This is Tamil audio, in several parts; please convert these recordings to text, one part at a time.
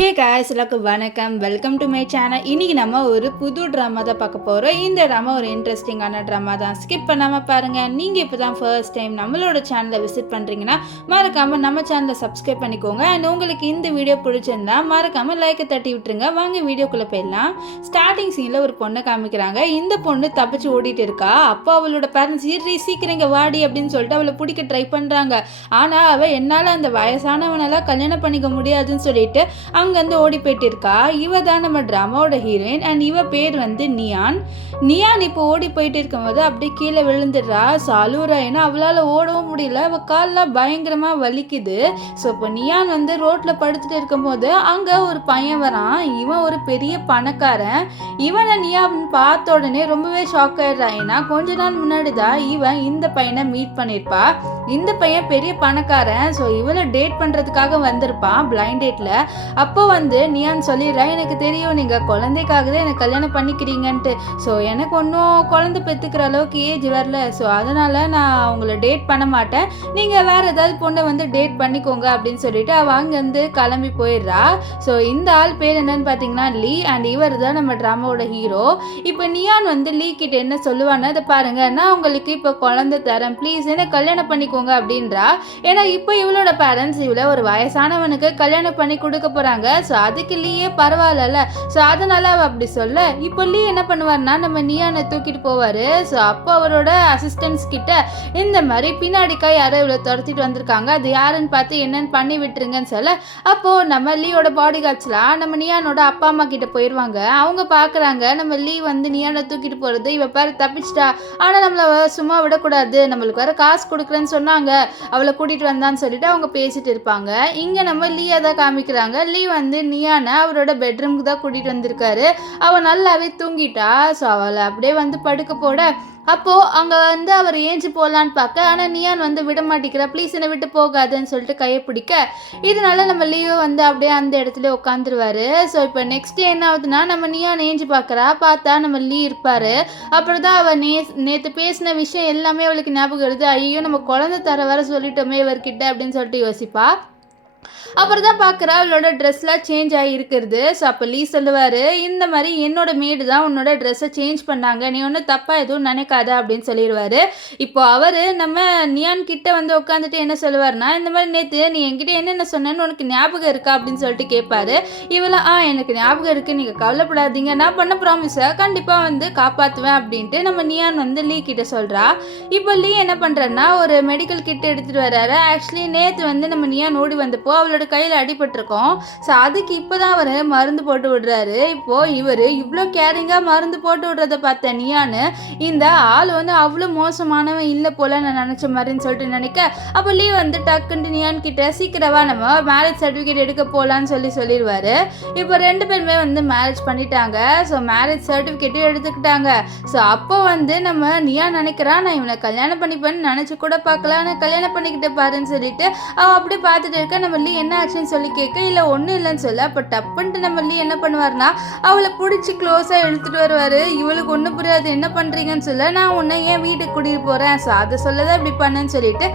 ஹே காய்ஸ், எல்லாருக்கும் வணக்கம். Welcome to my channel. இன்றைக்கி நம்ம ஒரு புது ட்ராமா தான் பார்க்க போகிறோம். இந்த ட்ராமா ஒரு இன்ட்ரெஸ்டிங்கான ட்ராமா தான். ஸ்கிப் பண்ணாமல் பாருங்கள். நீங்கள் இப்போ தான் ஃபர்ஸ்ட் டைம் நம்மளோட சேனலை விசிட் பண்ணுறீங்கன்னா மறக்காமல் நம்ம சேனலை சப்ஸ்கிரைப் பண்ணிக்கோங்க. அண்ட் உங்களுக்கு இந்த வீடியோ பிடிச்சிருந்தா மறக்காமல் லைக்கை தட்டி விட்டுருங்க. வாங்க வீடியோக்குள்ளே போயிடலாம். ஸ்டார்டிங் சீனில் ஒரு பொண்ணை காமிக்கிறாங்க. இந்த பொண்ணு தப்பிச்சு ஓடிட்டு இருக்கா. அப்போ அவளோட பேரண்ட்ஸ் சீக்கிரம் இங்கே வாடி அப்படின்னு சொல்லிட்டு அவளை பிடிக்க ட்ரை பண்ணுறாங்க. ஆனால் அவள் என்னால் அந்த வயசானவனெல்லாம் கல்யாணம் பண்ணிக்க முடியாதுன்னு சொல்லிட்டு அங்கேருந்து ஓடி போயிட்டு இருக்கா. இவ தான் நம்ம ட்ராமாவோட ஹீரோயின். அண்ட் இவ பேர் வந்து நியான் இப்போ ஓடி போயிட்டு இருக்கும்போது அப்படியே கீழே விழுந்துடுறா. ஸோ அழுவுறா. ஏன்னா அவளால் ஓடவும் முடியல. அவள் கால்லாம் பயங்கரமாக வலிக்குது. ஸோ இப்போ நியான் வந்து ரோட்டில் படுத்துட்டு இருக்கும்போது அங்கே ஒரு பையன் வரான். இவன் ஒரு பெரிய பணக்காரன். இவனை நியான் பார்த்த உடனே ரொம்பவே ஷாக் ஆயிடுறான். ஏன்னா கொஞ்ச நாள் முன்னாடி தான் இவன் இந்த பையனை மீட் பண்ணியிருப்பா. இந்த பையன் பெரிய பணக்காரன். ஸோ இவளை டேட் பண்ணுறதுக்காக வந்திருப்பான் பிளைண்ட் டேட்டில். அப்போ வந்து நியான் சொல்லிடுறான், எனக்கு தெரியும் நீங்கள் குழந்தைக்காக தான் எனக்கு கல்யாணம் பண்ணிக்கிறீங்கன்ட்டு. ஸோ எனக்கு ஒன்றும் குழந்தை பெற்றுக்கிற அளவுக்கு ஏஜ் வரல. ஸோ அதனால் நான் அவங்கள டேட் பண்ண மாட்டேன். நீங்கள் வேறு ஏதாவது பொண்ணை வந்து டேட் பண்ணிக்கோங்க அப்படின்னு சொல்லிட்டு அவள் அங்கேருந்து கிளம்பி போயிடுறா. ஸோ இந்த ஆள் பேர் என்னன்னு பார்த்தீங்கன்னா லீ. அண்ட் இவர் தான் நம்ம ட்ராமாவோட ஹீரோ. இப்போ நியான் வந்து லீ கிட்ட என்ன சொல்லுவான்னு அதை பாருங்க, நான் உங்களுக்கு இப்போ குழந்தை தரேன், ப்ளீஸ் என்ன கல்யாணம் பண்ணிக்கோங்க அப்படின்றா. ஏன்னா இப்போ இவளோட பேரண்ட்ஸ் இவளை ஒரு வயசானவனுக்கு கல்யாணம் பண்ணி கொடுக்க போகிறாங்க. ஸோ அதுக்கு லீயே பரவாயில்ல. ஸோ அதனால அவள் அப்படி சொல்ல, இப்போ லீ என்ன பண்ணுவார்னா நம்ம நியானை தூக்கிட்டு போவார். ஸோ அப்போ அவரோட அசிஸ்டன்ஸ் கிட்ட இந்த மாதிரி பின்னாடிக்கா யாரோ இவ்வளோ துரத்திட்டு வந்திருக்காங்க, அது யாருன்னு பார்த்து என்னன்னு பண்ணி விட்டுருங்கன்னு சொல்ல, அப்போது நம்ம லீயோட பாடி கார்ட்ஸ்லாம் நம்ம நியானோட அப்பா அம்மா கிட்ட போயிடுவாங்க. அவங்க பார்க்குறாங்க நம்ம லீ வந்து நியானை தூக்கிட்டு போகிறது. இவ பேர் தப்பிச்சிட்டா, ஆனால் நம்மளை சும்மா விடக்கூடாது, நம்மளுக்கு வர காசு கொடுக்குறேன்னு சொன்னாங்க, அவளை கூட்டிகிட்டு வந்தான்னு சொல்லிட்டு அவங்க பேசிட்டு இருப்பாங்க. இங்கே நம்ம லீயை தான் காமிக்கிறாங்க. லீ வந்து நியானை அவரோட பெட்ரூமுக்கு தான் கூட்டிகிட்டு வந்திருக்காரு. அவள் நல்லாவே தூங்கிட்டா. ஸோ அவளை அப்படியே வந்து படுக்க போட, அப்போது அங்கே வந்து அவர் ஏஞ்சி போகலான்னு பார்க்க, ஆனால் நியான் வந்து விட மாட்டேங்கிறா. ப்ளீஸ் என்னை விட்டு போகாதுன்னு சொல்லிட்டு கையை பிடிக்க, இதனால நம்ம லீவோ வந்து அப்படியே அந்த இடத்துல உட்காந்துருவாரு. ஸோ இப்போ நெக்ஸ்ட் என்ன ஆகுதுன்னா நம்ம நியான் ஏஞ்சி பார்த்தா நம்ம லீ இருப்பார். அப்புறம் தான் அவள் நேற்று பேசின விஷயம் எல்லாமே அவளுக்கு ஞாபகம் வருது. ஐயோ நம்ம குழந்தை தர வர சொல்லிட்டோமே இவர்கிட்ட அப்படின்னு சொல்லிட்டு யோசிப்பா. அப்புறம் தான் பார்க்குறா அவளோட ட்ரெஸ்லாம் சேஞ்ச் ஆகி இருக்கிறது. ஸோ அப்போ லீ சொல்லுவார், இந்த மாதிரி என்னோட மேடு தான் உன்னோட ட்ரெஸ்ஸை சேஞ்ச் பண்ணாங்க, நீ ஒன்றும் தப்பாக எதுவும் நினைக்காத அப்படின்னு சொல்லிடுவார். இப்போ அவர் நம்ம நியான் கிட்ட வந்து உட்காந்துட்டு என்ன சொல்லுவார்னா, இந்த மாதிரி நேற்று நீ என்கிட்ட என்னென்ன சொன்னேன்னு உனக்கு ஞாபகம் இருக்கா அப்படின்னு சொல்லிட்டு கேட்பாரு. இவெல்லாம் எனக்கு ஞாபகம் இருக்குது, நீங்கள் கவலைப்படாதீங்க, நான் பண்ண ப்ராமிஸை கண்டிப்பாக வந்து காப்பாற்றுவேன் அப்படின்ட்டு நம்ம நியான் வந்து லீ கிட்ட சொல்கிறா. இப்போ லீ என்ன பண்ணுறன்னா ஒரு மெடிக்கல் கிட் எடுத்துகிட்டு வர்றாரு. ஆக்சுவலி நேற்று வந்து நம்ம நியான் ஓடி வந்தப்போ அவளோட கையில் அடிபட்டிருக்கோம். ஸோ அதுக்கு இப்போ தான் அவர் மருந்து போட்டு விடுறாரு. இப்போது இவர் இவ்வளோ கேரிங்காக மருந்து போட்டு விடுறத பார்த்த நியான், இந்த ஆள் வந்து அவ்வளோ மோசமானவன் இல்லை போல நான் நினச்ச மாதிரின்னு சொல்லிட்டு நினைக்க, அப்போ லீ வந்து டக்குன்ட்டு நியான் கிட்ட சீக்கிரமாக நம்ம மேரேஜ் சர்டிஃபிகேட் எடுக்க போகலான்னு சொல்லிடுவார். இப்போ ரெண்டு பேருமே வந்து மேரேஜ் பண்ணிட்டாங்க. ஸோ மேரேஜ் சர்டிஃபிகேட்டும் எடுத்துக்கிட்டாங்க. ஸோ அப்போ வந்து நம்ம நியான் நினைக்கிறான், நான் இவனை கல்யாணம் பண்ணிப்பேன்னு நினச்சி கூட பார்க்கல, நான் கல்யாணம் பண்ணிக்கிட்டே பாருன்னு சொல்லிட்டு அவள் அப்படியே பார்த்துட்டு இருக்க. நம்ம லீ என்ன ஆச்சுன்னு சொல்லி கேட்க, இல்லை ஒன்றும் இல்லைன்னு சொல்ல. அப்போ டப்புன்ட்டு நம்ம லீ என்ன பண்ணுவார்னா அவளை பிடிச்சி க்ளோஸாக இழுத்துட்டு வருவார். இவளுக்கு ஒன்றும் புரியாது, என்ன பண்ணுறீங்கன்னு சொல்ல, நான் உன்னை ஏன் வீட்டுக்கு கூட்டிகிட்டு போகிறேன், ஸோ அதை சொல்லதான் இப்படி பண்ணேன்னு சொல்லிட்டு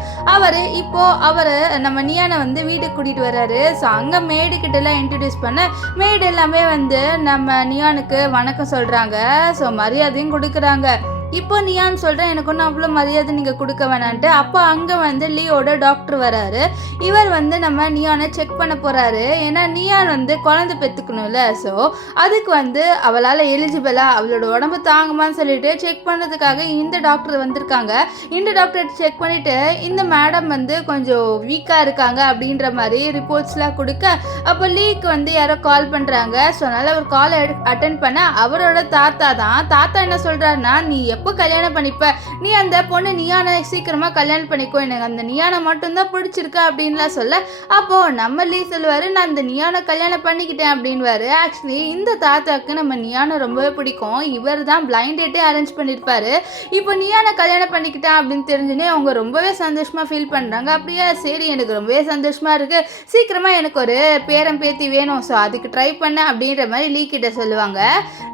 அவரை நம்ம நியானை வந்து வீட்டுக்கு கூட்டிகிட்டு வர்றாரு. ஸோ அங்கே மேடு கிட்டலாம் இன்ட்ரடியூஸ் பண்ண, மேடு எல்லாமே வந்து நம்ம நியானுக்கு வணக்கம் சொல்கிறாங்க. ஸோ மரியாதையும் கொடுக்குறாங்க. இப்போ நியான் சொல்கிறேன், எனக்கு ஒன்றும் அவ்வளோ மரியாதை நீங்கள் கொடுக்க வேணான்ட்டு. அப்போ அங்கே வந்து லீயோட டாக்டர் வராரு. இவர் வந்து நம்ம நியானை செக் பண்ண போகிறாரு. ஏன்னா நியான் வந்து குழந்தை பெற்றுக்கணும்ல. ஸோ அதுக்கு வந்து அவளால் எலிஜிபிளா, அவளோட உடம்பு தாங்குமான்னு சொல்லிட்டு செக் பண்ணுறதுக்காக இந்த டாக்டர் வந்திருக்காங்க. இந்த டாக்டர் செக் பண்ணிவிட்டு இந்த மேடம் வந்து கொஞ்சம் வீக்காக இருக்காங்க அப்படின்ற மாதிரி ரிப்போர்ட்ஸ்லாம் கொடுக்க, அப்போ லீக்கு வந்து யாரோ கால் பண்ணுறாங்க. ஸோ அதனால் அவர் கால் அட்டென்ட் பண்ண அவரோட தாத்தா என்ன சொல்கிறாருன்னா, நீ எப்போ கல்யாணம் பண்ணிப்ப, நீ அந்த பொண்ணு நியானை சீக்கிரமாக கல்யாணம் பண்ணிக்கோ, எனக்கு அந்த நியானை மட்டும்தான் பிடிச்சிருக்கா அப்படின்லாம் சொல்ல, அப்போது நம்ம லீ சொல்லுவார், நான் இந்த நியானை கல்யாணம் பண்ணிக்கிட்டேன் அப்படின்வாரு. ஆக்சுவலி இந்த தாத்தாவுக்கு நம்ம நியானை ரொம்பவே பிடிக்கும். இவர் தான் பிளைண்ட் டேட்டே அரேஞ்ச் பண்ணியிருப்பாரு. இப்போ நியானை கல்யாணம் பண்ணிக்கிட்டேன் அப்படின்னு தெரிஞ்சுனே அவங்க ரொம்பவே சந்தோஷமாக ஃபீல் பண்ணுறாங்க. அப்படியே சரி எனக்கு ரொம்பவே சந்தோஷமாக இருக்குது, சீக்கிரமாக எனக்கு ஒரு பேரன் பேத்தி வேணும், ஸோ அதுக்கு ட்ரை பண்ண அப்படின்ற மாதிரி லீ கிட்ட சொல்லுவாங்க.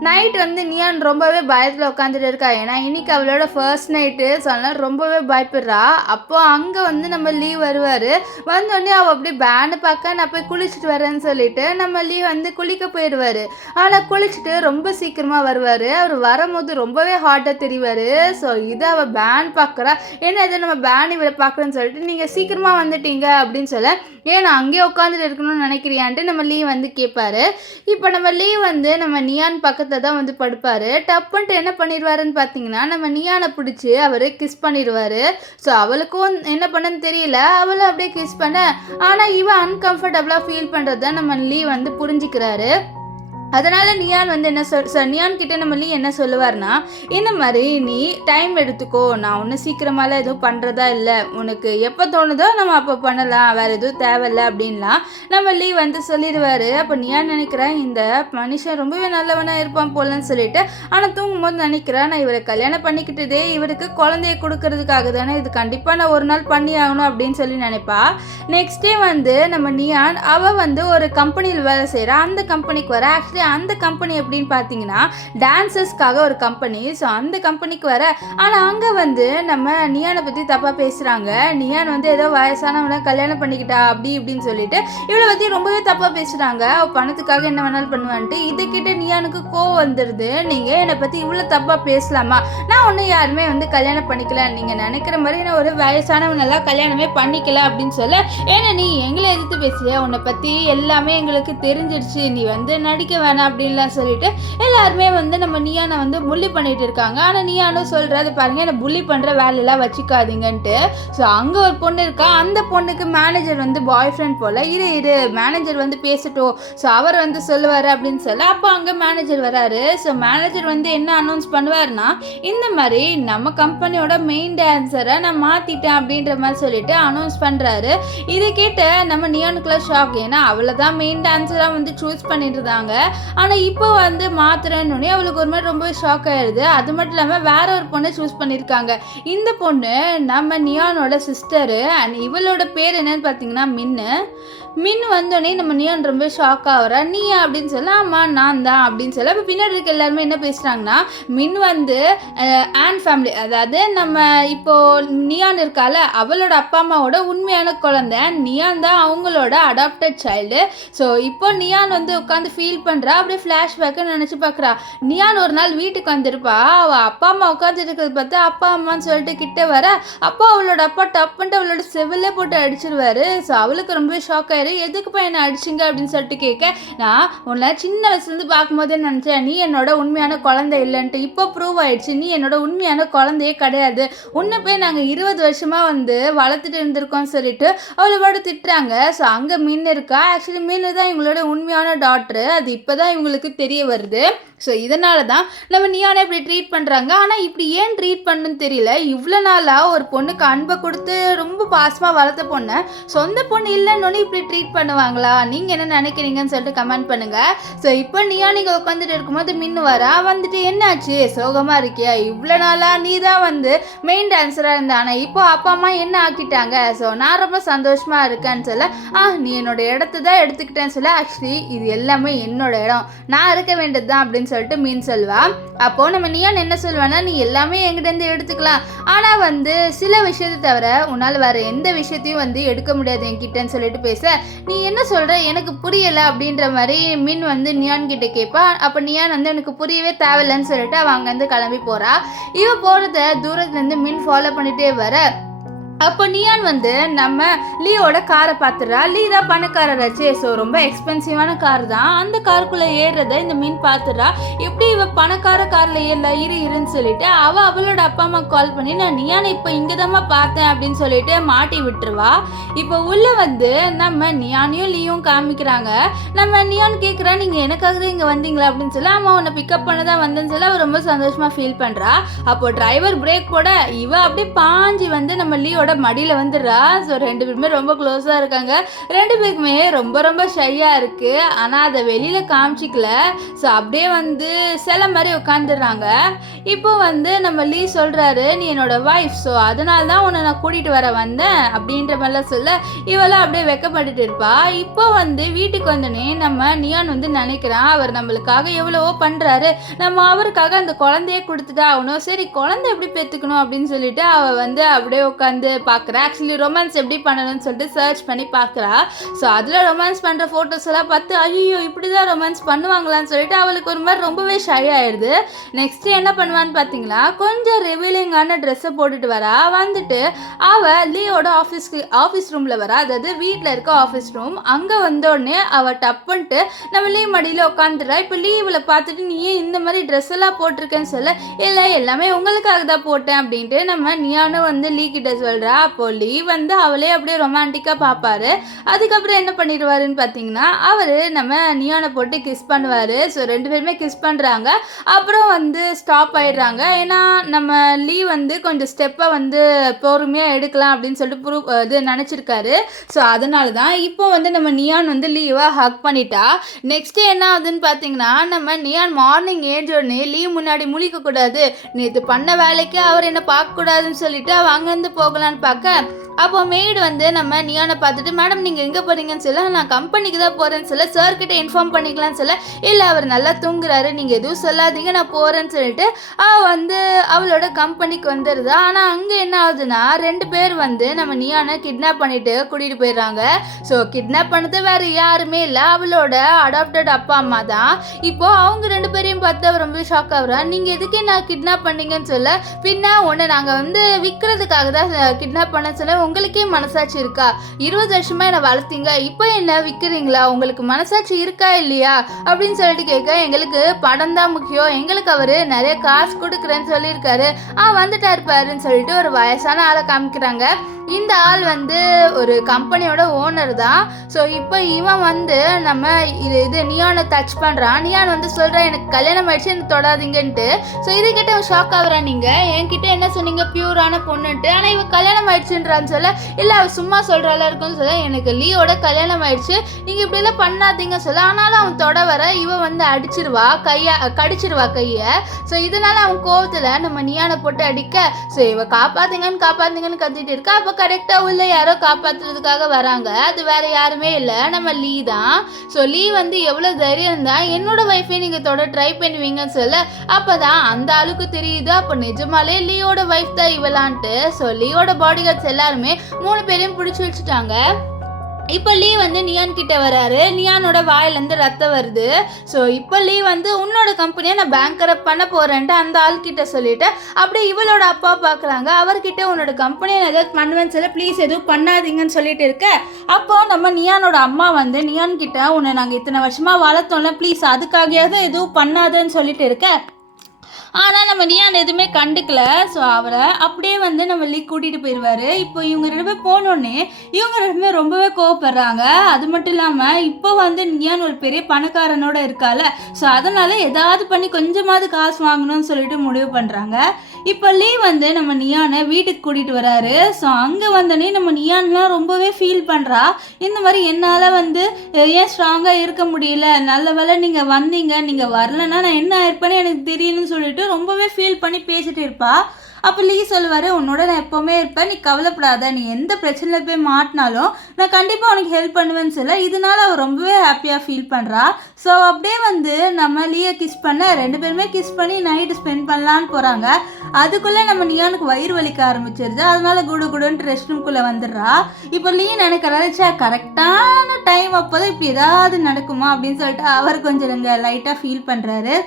நைட் வந்து நியான் ரொம்பவே பயத்தில் உட்காந்துட்டு இருக்கா. ஏன்னா ஏன்னா இன்னைக்கு அவளோட ஃபர்ஸ்ட் நைட்டு. ஸோ அதனால் ரொம்பவே பயப்படுறா. அப்போ அங்கே வந்து நம்ம லீவ் வருவார். வந்தோடனே அவள் அப்படியே பேண்டு பார்க்க நான் போய் குளிச்சுட்டு வரேன்னு சொல்லிட்டு நம்ம லீவ் வந்து குளிக்க போயிடுவார். ஆனால் குளிச்சுட்டு ரொம்ப சீக்கிரமாக வருவார். அவர் வரும்போது ரொம்பவே ஹாட்டாக தெரிவார். ஸோ இதை அவள் பேண்ட் பார்க்குறா. ஏன்னா இதை நம்ம பேண்ட் இவரை பார்க்குறேன்னு சொல்லிட்டு நீங்கள் சீக்கிரமாக வந்துட்டீங்க அப்படின்னு சொல்ல, ஏன் நான் அங்கேயே உட்காந்துட்டு இருக்கணும்னு நினைக்கிறியான்ட்டு நம்ம லீவ் வந்து கேட்பாரு. இப்போ நம்ம லீவ் வந்து நம்ம நியான் பக்கத்தில் தான் வந்து படுப்பார். டப்புன்ட்டு என்ன பண்ணிடுவாருன்னு பார்த்தீங்கன்னா நம்ம நியானை பிடிச்சி அவர் கிஸ் பண்ணிடுவார். ஸோ அவளுக்கும் என்ன பண்ணன்னு தெரியல, அவளை அப்படியே கிஸ் பண்ண, ஆனால் இவன் அன்கம்ஃபர்டபுளாக ஃபீல் பண்ணுறத நம்ம லீவ் வந்து புரிஞ்சுக்கிறாரு. அதனால் நியான் வந்து நியான் கிட்டே நம்ம லீ என்ன சொல்லுவார்னா, இந்த மாதிரி நீ டைம் எடுத்துக்கோ, நான் ஒன்றும் சீக்கிரமாலாம் எதுவும் பண்ணுறதா இல்லை, உனக்கு எப்போ தோணுதோ நம்ம அப்போ பண்ணலாம், வேறு எதுவும் தேவையில்லை அப்படின்லாம் நம்ம லீ வந்து சொல்லிடுவார். அப்போ நியான் நினைக்கிறேன் இந்த மனுஷன் ரொம்பவே நல்லவனாக இருப்பான் போலன்னு சொல்லிட்டு, ஆனால் தூங்கும்போது நினைக்கிறேன் நான் இவரை கல்யாணம் பண்ணிக்கிட்டதே இவருக்கு குழந்தைய கொடுக்கறதுக்காக தானே, இது கண்டிப்பாக நான் ஒரு நாள் பண்ணி ஆகணும் அப்படின்னு சொல்லி நினைப்பா. நெக்ஸ்ட் டே வந்து நம்ம நியான் அவள் வந்து ஒரு கம்பெனியில் வேலை செய்கிறா. அந்த கம்பெனிக்கு வர ஆக்சுவலி அந்த கம்பெனி எப்படின்னு பார்த்தீங்கன்னா டான்சர்ஸ்க்காக ஒரு கம்பெனி. ஸோ அந்த கம்பெனிக்கு வர, ஆனால் அங்கே வந்து நம்ம நியானை பற்றி தப்பாக பேசுகிறாங்க. நியான் வந்து ஏதோ வயசானவனை கல்யாணம் பண்ணிக்கிட்டா அப்படி இப்படின்னு சொல்லிட்டு இவளை பற்றி ரொம்பவே தப்பாக பேசுகிறாங்க. பணத்துக்காக என்ன வேணாலும் பண்ணுவான்ட்டு இதை கிட்ட நியானுக்கு கோவம் வந்துடுது. நீங்கள் என்னை பற்றி இவ்வளோ தப்பாக பேசலாமா, நான் ஒன்றும் யாருமே வந்து கல்யாணம் பண்ணிக்கல, நீங்கள் நினைக்கிற மாதிரி நான் ஒரு வயசானவனெல்லாம் கல்யாணமே பண்ணிக்கல அப்படின்னு சொல்ல, ஏன்னா நீ எங்களை எதிர்த்து பேசுறியா, உன்னை பற்றி எல்லாமே எங்களுக்கு தெரிஞ்சிருச்சு, நீ வந்து நடிக்க வேணாம் அப்படின்லாம் சொல்லிட்டு எல்லாருமே வந்து நம்ம நியானை வந்து புள்ளி பண்ணிட்டு இருக்காங்க. ஆனால் நியானும் சொல்றது பாருங்க, என்ன புள்ளி பண்ற வேலையெல்லாம் வச்சுக்காதீங்கன்ட்டு. ஸோ அங்கே ஒரு பொண்ணு இருக்கா, அந்த பொண்ணுக்கு மேனேஜர் வந்து பாய் ஃப்ரெண்ட் போல, இரு மேனேஜர் வந்து பேசட்டும், ஸோ அவர் வந்து சொல்லுவார் அப்படின்னு சொல்ல, அப்போ அங்கே மேனேஜர் வராரு. ஸோ மேனேஜர் வந்து என்ன அனௌன்ஸ் பண்ணுவார்னா, இந்த மாதிரி நம்ம கம்பெனியோட மெயின் டான்ஸரை நான் மாற்றிட்டேன் அப்படின்ற மாதிரி சொல்லிட்டு அனௌன்ஸ் பண்ணுறாரு. இதை கேட்ட நம்ம நியானுக்குலாம் ஷாக், ஏன்னா அவளை தான் மெயின் டான்ஸராக வந்து சூஸ் பண்ணிட்டு இருந்தாங்க. ஆனால் இப்போ வந்து மாத்திரன்னு அவளுக்கு ஒரு மாதிரி ரொம்பவே ஷாக் ஆயிடுது. அது மட்டும் இல்லாமல் வேற ஒரு பொண்ணை சூஸ் பண்ணியிருக்காங்க. இந்த பொண்ணு நம்ம நியானோட சிஸ்டரு. அண்ட் இவளோட பேர் என்னன்னு பார்த்தீங்கன்னா மின்னு வந்தோடனே நம்ம நியான் ரொம்ப ஷாக் ஆகிறா. நீ அப்படின்னு சொல்ல, ஆமாம் நான் தான் அப்படின்னு சொல்ல. இப்போ பின்னாடி இருக்க எல்லாருமே என்ன பேசுகிறாங்கன்னா, மின் வந்து ஆன் ஃபேமிலி, அதாவது நம்ம இப்போது நியான் இருக்கால அவளோட அப்பா அம்மாவோட உண்மையான குழந்தை, நியான் தான் அவங்களோட அடாப்டட் சைல்டு. ஸோ இப்போ நியான் வந்து உட்காந்து ஃபீல் பண்ணுறா. அப்படியே ஃப்ளாஷ்பேக்கை நினச்சி பார்க்குறா. நியான் ஒரு நாள் வீட்டுக்கு வந்திருப்பா, அவள் அப்பா அம்மா உட்காந்து இருக்கிறது பார்த்து அப்பா அம்மான்னு சொல்லிட்டு கிட்ட வர, அப்போ அவளோட அப்பா டப்புன்ட்டு அவளோட செவிலே போட்டு அடிச்சிருவாரு. ஸோ அவளுக்கு ரொம்பவே ஷாக் ஆயிரு. எதுக்குப்பா என்ன அடிச்சிங்க அப்படின்னு சொல்லிட்டு கேட்க, நான் உன்னை சின்ன வயசுலேருந்து பார்க்கும்போதே நினச்சேன் நீ என்னோட உண்மையான குழந்தை இல்லைன்ட்டு, இப்போ ப்ரூவ் ஆயிடுச்சு நீ என்னோட உண்மையான குழந்தையே கிடையாது, உன்னை போய் நாங்கள் 20 வருஷமாக வந்து வளர்த்துட்டு இருந்திருக்கோம்னு சொல்லிட்டு அவளை பாட்டு திட்டுறாங்க. ஸோ அங்கே மீன் இருக்கா, ஆக்சுவலி மீன் தான் இவங்களோட உண்மையான டாக்டரு, அது இப்போ தான் இவங்களுக்கு தெரிய வருது. ஸோ இதனால தான் நம்ம நியானை இப்படி ட்ரீட் பண்ணுறாங்க. ஆனால் இப்படி ஏன் ட்ரீட் பண்ணுன்னு தெரியல. இவ்வளோ நாளாக ஒரு பொண்ணுக்கு அன்பை கொடுத்து ரொம்ப பாசமாக வளர்த்த பொண்ணை சொந்த பொண்ணு இல்லைன்னு இப்படி ட்ரீட் பண்ணுவாங்களா, நீங்கள் என்ன நினைக்கிறீங்கன்னு சொல்லிட்டு கமெண்ட் பண்ணுங்கள். ஸோ இப்போ நியா நீங்கள் உட்காந்துட்டு இருக்கும்போது மின்னு வரா, வந்துட்டு என்னாச்சு சோகமாக இருக்கியா, இவ்வளோ நாளாக நீ தான் வந்து மெயின் டான்ஸராக இருந்த, ஆனால் இப்போ அப்பா அம்மா என்ன ஆக்கிட்டாங்க, ஸோ நான் ரொம்ப சந்தோஷமாக இருக்கேன்னு சொல்ல, நீ என்னோட இடத்த தான் எடுத்துக்கிட்டேன்னு சொல்ல, ஆக்சுவலி இது எல்லாமே என்னோட இடம், நான் இருக்க வேண்டியது தான் அப்படின்னு சொல்லிட்டு மீன் சொல்வா. அப்போ நம்ம நியான் என்ன சொல்வானா, நீ எல்லாமே என்கிட்ட எடுத்துக்கலாம், ஆனால் வந்து சில விஷயத்தை தவிர உன்னால் வேற எந்த விஷயத்தையும் வந்து எடுக்க முடியாது என்கிட்டன்னு சொல்லிட்டு பேச, நீ என்ன சொல்ற எனக்கு புரியலை அப்படின்ற மாதிரி மீன் வந்து நியான் கிட்ட கேட்பா. அப்போ நியான் வந்து எனக்கு புரியவே தேவையில்லைன்னு சொல்லிட்டு அவன் அங்கேருந்து கிளம்பி போறா. இவ போறத தூரத்துலேருந்து மீன் ஃபாலோ பண்ணிட்டே வர, அப்போ நியான் வந்து நம்ம லீயோட காரை பார்த்துடுறா. லீ தான் பணக்காரராச்சு, ஸோ ரொம்ப எக்ஸ்பென்சிவான கார் தான், அந்த காருக்குள்ளே ஏறுறத இந்த மீன் பார்த்துடுறா. எப்படி இவ பணக்கார காரில் ஏறல இருன்னு சொல்லிட்டு அவளோட அப்பா அம்மா கால் பண்ணி, நான் நியானை இப்போ இங்கே தான் பார்த்தேன் அப்படின்னு சொல்லிட்டு மாட்டி விட்டுருவா. இப்போ உள்ளே வந்து நம்ம நியானையும் லீயும் காமிக்கிறாங்க. நம்ம நியான் கேட்குறா, நீங்கள் எனக்காக தான் இங்கே வந்தீங்களா அப்படின்னு சொல்லி, அம்மா உன்னை பிக்கப் பண்ண தான் வந்தேன்னு சொல்லி அவள் ரொம்ப சந்தோஷமாக ஃபீல் பண்ணுறா. அப்போ டிரைவர் பிரேக் போட இவ அப்படியே பாஞ்சி வந்து நம்ம லீயோட லீயோட மடியில் வந்துடுறா. ஸோ 2 பேருமே ரொம்ப க்ளோஸாக இருக்காங்க. 2 பேருக்குமே ரொம்ப ரொம்ப ஷையாக இருக்குது. ஆனால் அதை வெளியில் காமிச்சிக்கல. ஸோ அப்படியே வந்து சில மாதிரி உட்காந்துடுறாங்க. இப்போ வந்து நம்ம லீ சொல்கிறாரு, நீ என்னோட ஒய்ஃப், ஸோ அதனால தான் உன்னை நான் கூட்டிகிட்டு வர வந்தேன் அப்படின்ற மாதிரிலாம் சொல்ல இவெல்லாம் அப்படியே வெக்கப்பட்டுட்டு இருப்பா. இப்போ வந்து வீட்டுக்கு வந்தோடனே நம்ம நியான் வந்து நினைக்கிறான், அவர் நம்மளுக்காக எவ்வளவோ பண்ணுறாரு, நம்ம அவருக்காக அந்த குழந்தைய கொடுத்துட்டா ஆகணும், சரி குழந்தை எப்படி பெற்றுக்கணும் அப்படின்னு சொல்லிட்டு அவள் வந்து அப்படியே உட்காந்து பார்க்குறா. ஆக்சுவலி ரொமான்ஸ் எப்படி பண்ணணும்னு சொல்லிட்டு சர்ச் பண்ணி பார்க்குறா. ஸோ அதில் ரொமான்ஸ் பண்ணுற ஃபோட்டோஸ் எல்லாம் பார்த்து ஐயோ இப்படி தான் ரொமான்ஸ் பண்ணுவாங்களான்னு சொல்லிட்டு அவளுக்கு ஒரு மாதிரி ரொம்பவே ஷை ஆயிடுது. நெக்ஸ்ட்டு என்ன பண்ணுவான்னு பார்த்தீங்களா, கொஞ்சம் ரிவீலிங்கான ட்ரெஸ்ஸை போட்டுட்டு வரா. வந்துட்டு அவள் லீயோட ஆஃபீஸ் ரூமில் வரா, அதாவது வீட்டில் இருக்க ஆஃபீஸ் ரூம். அங்கே வந்தோடனே அவள் டப்புன்ட்டு நம்ம லீ மடியில் உட்காந்துடுறா. இப்போ லீ இவளை பார்த்துட்டு நீ ஏன் இந்த மாதிரி ட்ரெஸ் எல்லாம் போட்டிருக்கேன்னு சொல்ல, இல்லை எல்லாமே உங்களுக்காக தான் போட்டேன் அப்படின்ட்டு நம்ம நியானும் வந்து லீ கிட்ட சொல்கிறா. அப்போ லீ வந்து அவளே அப்படியே ரொமான்டிக்காக பார்ப்பாரு. அதுக்கப்புறம் என்ன பண்ணிடுவாருன்னு பார்த்தீங்கன்னா, அவர் நம்ம நியானை போட்டு கிஸ் பண்ணுவார். ஸோ 2 பேருமே கிஸ் பண்ணுறாங்க. அப்புறம் வந்து ஸ்டாப் ஆயிடுறாங்க. ஏன்னா நம்ம லீ வந்து கொஞ்சம் ஸ்டெப்பை வந்து பொறுமையாக எடுக்கலாம் அப்படின்னு சொல்லிட்டு இது நினச்சிருக்காரு. ஸோ அதனால தான் இப்போ வந்து நம்ம நியான் வந்து லீவை ஹக் பண்ணிட்டா. நெக்ஸ்ட்டு என்ன ஆகுதுன்னு பார்த்தீங்கன்னா, நம்ம நியான் மார்னிங் ஏஞ்சோடனே லீ முன்னாடி முழிக்கக்கூடாது, நேற்று பண்ண வேலைக்கு அவர் என்ன பார்க்கக்கூடாதுன்னு சொல்லிட்டு அவள் அங்கேருந்து போகலான்னு பார்க்க, அப்போ மெய்டு வந்து நம்ம நியானை பார்த்துட்டு, மேடம் நீங்கள் எங்கே போகிறீங்கன்னு சொல்ல, நான் கம்பெனிக்கு தான் போகிறேன்னு சொல்ல, சார்கிட்ட இன்ஃபார்ம் பண்ணிக்கலான்னு சொல்ல, இல்லை அவர் நல்லா தூங்குறாரு, நீங்கள் எதுவும் சொல்லாதீங்க நான் போகிறேன்னு சொல்லிட்டு அவள் வந்து அவளோட கம்பெனிக்கு வந்துடுதா. ஆனால் அங்கே என்ன ஆகுதுன்னா, 2 பேர் வந்து நம்ம நியானை கிட்னாப் பண்ணிட்டு கூட்டிகிட்டு போயிடுறாங்க. ஸோ கிட்னாப் பண்ணது வேறு யாருமே இல்லை, அவளோட அடாப்டட் அப்பா அம்மா தான். இப்போது அவங்க 2 பேரையும் பார்த்து அவர் ரொம்ப ஷாக் ஆகுறா. நீங்கள் எதுக்கே நான் கிட்னாப் பண்ணீங்கன்னு சொல்ல, பின்ன உன்னை நாங்கள் வந்து விற்கிறதுக்காக தான் கிட்னாப் பண்ண சொல்ல, உங்களுக்கே மனசாட்சி இருக்கா, 20 வருஷமா என்னை வளர்த்தீங்க, இப்போ என்ன விற்கிறீங்களா, உங்களுக்கு மனசாட்சி இருக்கா இல்லையா அப்படின்னு சொல்லிட்டு கேட்க, எங்களுக்கு படம் தான் முக்கியம், எங்களுக்கு அவர் நிறைய காசு கொடுக்குறேன்னு சொல்லியிருக்காரு, வந்துட்டாரு பாருன்னு சொல்லிட்டு ஒரு வயசான ஆளை காமிக்கிறாங்க. இந்த ஆள் வந்து ஒரு கம்பெனியோட ஓனர் தான். ஸோ இப்போ இவன் வந்து நம்ம இது நியானை டச் பண்ணுறான். நியான் வந்து சொல்கிறான், எனக்கு கல்யாணம் ஆயிடுச்சு, எனக்கு தொடாதீங்கன்ட்டு. ஸோ இதுக்கிட்ட அவன் ஷாக் ஆகுறான், நீங்கள் என்கிட்ட என்ன சொன்னீங்க பியூரான பொண்ணுன்ட்டு, ஆனால் இவன் கல்யாணம் ஆயிடுச்சுன்றான்னு சொல்ல, இல்லை அவள் சும்மா சொல்கிறாள் இருக்குன்னு சொல்ல, எனக்கு லீயோட கல்யாணம் ஆயிடுச்சு, நீங்கள் இப்படிலாம் பண்ணாதீங்க சொல்ல. ஆனாலும் அவன் தொட வர இவன் வந்து அடிச்சிருவா, கடிச்சிருவா கையை. ஸோ இதனால் அவன் கோவத்தில் நம்ம நியானை போட்டு அடிக்க, ஸோ இவ காப்பாத்துங்கன்னு கத்திட்டு இருக்கா. அப்போ கரெக்டாக உள்ள யாரோ காப்பாற்றுறதுக்காக வராங்க. அது வேற யாருமே இல்லை, நம்ம லீ தான். ஸோ லீ வந்து எவ்வளோ தைரியம் தான் என்னோட ஒய்ஃபை நீங்கள் தொட ட்ரை பண்ணுவீங்கன்னு சொல்ல, அப்போ தான் அந்த ஆளுக்கு தெரியுது, அப்போ நிஜமாலே லீயோட ஒய்ஃப் தான் இவளான்ட்டு. ஸோ லீயோட பாடி கார்ட்ஸ் எல்லாருமே 3 பேரையும் பிடிச்சி வச்சுட்டாங்க. இப்போ லீ வந்து நியான் கிட்ட வராரு. நியானோட வாயிலேருந்து ரத்தம் வருது. ஸோ இப்போ லீ வந்து உன்னோட கம்பெனியை நான் பேங்க்ரப்ட் பண்ண போகிறேன்ட்டு அந்த ஆள்கிட்ட சொல்லிவிட்டு அப்படியே இவளோட அப்பா பார்க்குறாங்க. அவர்கிட்ட உன்னோட கம்பெனியை நான் ஏதாவது பண்ணுவேன்னு சொல்ல, ப்ளீஸ் எதுவும் பண்ணாதீங்கன்னு சொல்லிட்டு இருக்க. அப்போ நம்ம நியானோட அம்மா வந்து நியான் கிட்ட, உன்னை நாங்கள் இத்தனை வருஷமாக வளர்த்தோம்ல, ப்ளீஸ் அதுக்காகயாவது எதுவும் பண்ணாதுன்னு சொல்லிட்டு இருக்க. ஆனால் நம்ம நியான் எதுவுமே கண்டுக்கல. ஸோ அவரை அப்படியே வந்து நம்ம லீ கூட்டிகிட்டு போயிடுவார். இப்போ இவங்க 2 பேர் போனோடனே இவங்க 2 பேர் ரொம்பவே கோவப்படுறாங்க. அது மட்டும் இல்லாமல் இப்போ வந்து நியான் ஒரு பெரிய பணக்காரனோட இருக்கால, ஸோ அதனால் ஏதாவது பண்ணி கொஞ்சமாவது காசு வாங்கணும்னு சொல்லிட்டு முடிவு பண்ணுறாங்க. இப்போ லீ வந்து நம்ம நியானை வீட்டுக்கு கூட்டிகிட்டு வராரு. ஸோ அங்கே வந்தோடனே நம்ம நியான்லாம் ரொம்பவே ஃபீல் பண்ணுறா. இந்த மாதிரி என்னால் வந்து ஏன் ஸ்ட்ராங்காக இருக்க முடியல, நல்ல வேளை நீங்கள் வந்தீங்க, நீங்கள் வரலன்னா நான் என்ன ஆயிருப்பேன்னு எனக்கு தெரியலன்னு சொல்லிட்டு ரொம்பவே ஃபீல் பண்ணி பேசிட்டு இருப்பா. அப்போ லீ சொல்லுவார், உன்னோட நான் எப்போவுமே இருப்பேன், நீ கவலைப்படாத, நீ எந்த பிரச்சனையில் போய் மாட்டினாலும் நான் கண்டிப்பாக உனக்கு ஹெல்ப் பண்ணுவேன்னு சொல்ல. இதனால் அவள் ரொம்பவே ஹாப்பியாக ஃபீல் பண்ணுறா. ஸோ அப்படியே வந்து நம்ம லீயை கிஸ் பண்ண 2 பேருமே கிஸ் பண்ணி நைட்டு ஸ்பெண்ட் பண்ணலான்னு போகிறாங்க. அதுக்குள்ளே நம்ம நியானுக்கு வயிறு வலிக்க ஆரம்பிச்சிருது. அதனால குடுன்ட்டு ரெஸ்ட் ரூம்குள்ளே வந்துடுறா. இப்போ லீ நினைக்கிறாரு, கரெக்டான டைம் அப்போதான் இப்படி ஏதாவது நடக்குமா அப்படின்னு சொல்லிட்டு அவர் கொஞ்சம் லைட்டாக ஃபீல் பண்ணுறாரு.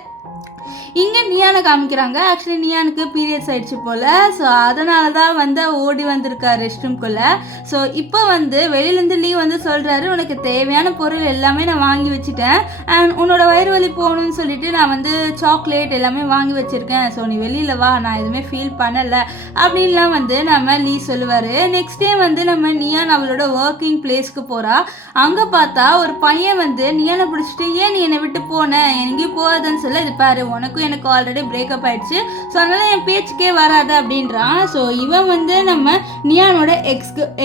இங்கே நியானை காமிக்கிறாங்க. ஆக்சுவலி நியானுக்கு பீரியட்ஸ் ஆகிடுச்சு போல். ஸோ அதனால தான் வந்து ஓடி வந்திருக்கா ரெஸ்ட் ரூம்குள்ளே. ஸோ இப்போ வந்து வெளியிலேருந்து லீ வந்து சொல்கிறாரு, உனக்கு தேவையான பொருள் எல்லாமே நான் வாங்கி வச்சுட்டேன், அண்ட் உன்னோட வயிறு வலி போகணும்னு சொல்லிட்டு நான் வந்து சாக்லேட் எல்லாமே வாங்கி வச்சுருக்கேன், ஸோ நீ வெளியில் வா, நான் எதுவுமே ஃபீல் பண்ணலை அப்படின்லாம் வந்து நம்ம லீ சொல்லுவார். நெக்ஸ்ட் டே வந்து நம்ம நியான் அவளோட ஒர்க்கிங் பிளேஸ்க்கு போகிறா. அங்கே பார்த்தா ஒரு பையன் வந்து நியானை பிடிச்சிட்டு, ஏன் நீ என்னை விட்டு போன, எங்கேயும் போகாதன்னு சொல்ல, இது பாரு உனக்கும் எனக்கு ஆல்ரெடி பிரேக்கப் ஆயிடுச்சு, ஸோ அதனால் என் பேச்சுக்கே வராது அப்படின்றான். ஸோ இவன் வந்து நம்ம நியானோட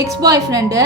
எக்ஸ் பாய் ஃப்ரெண்டு.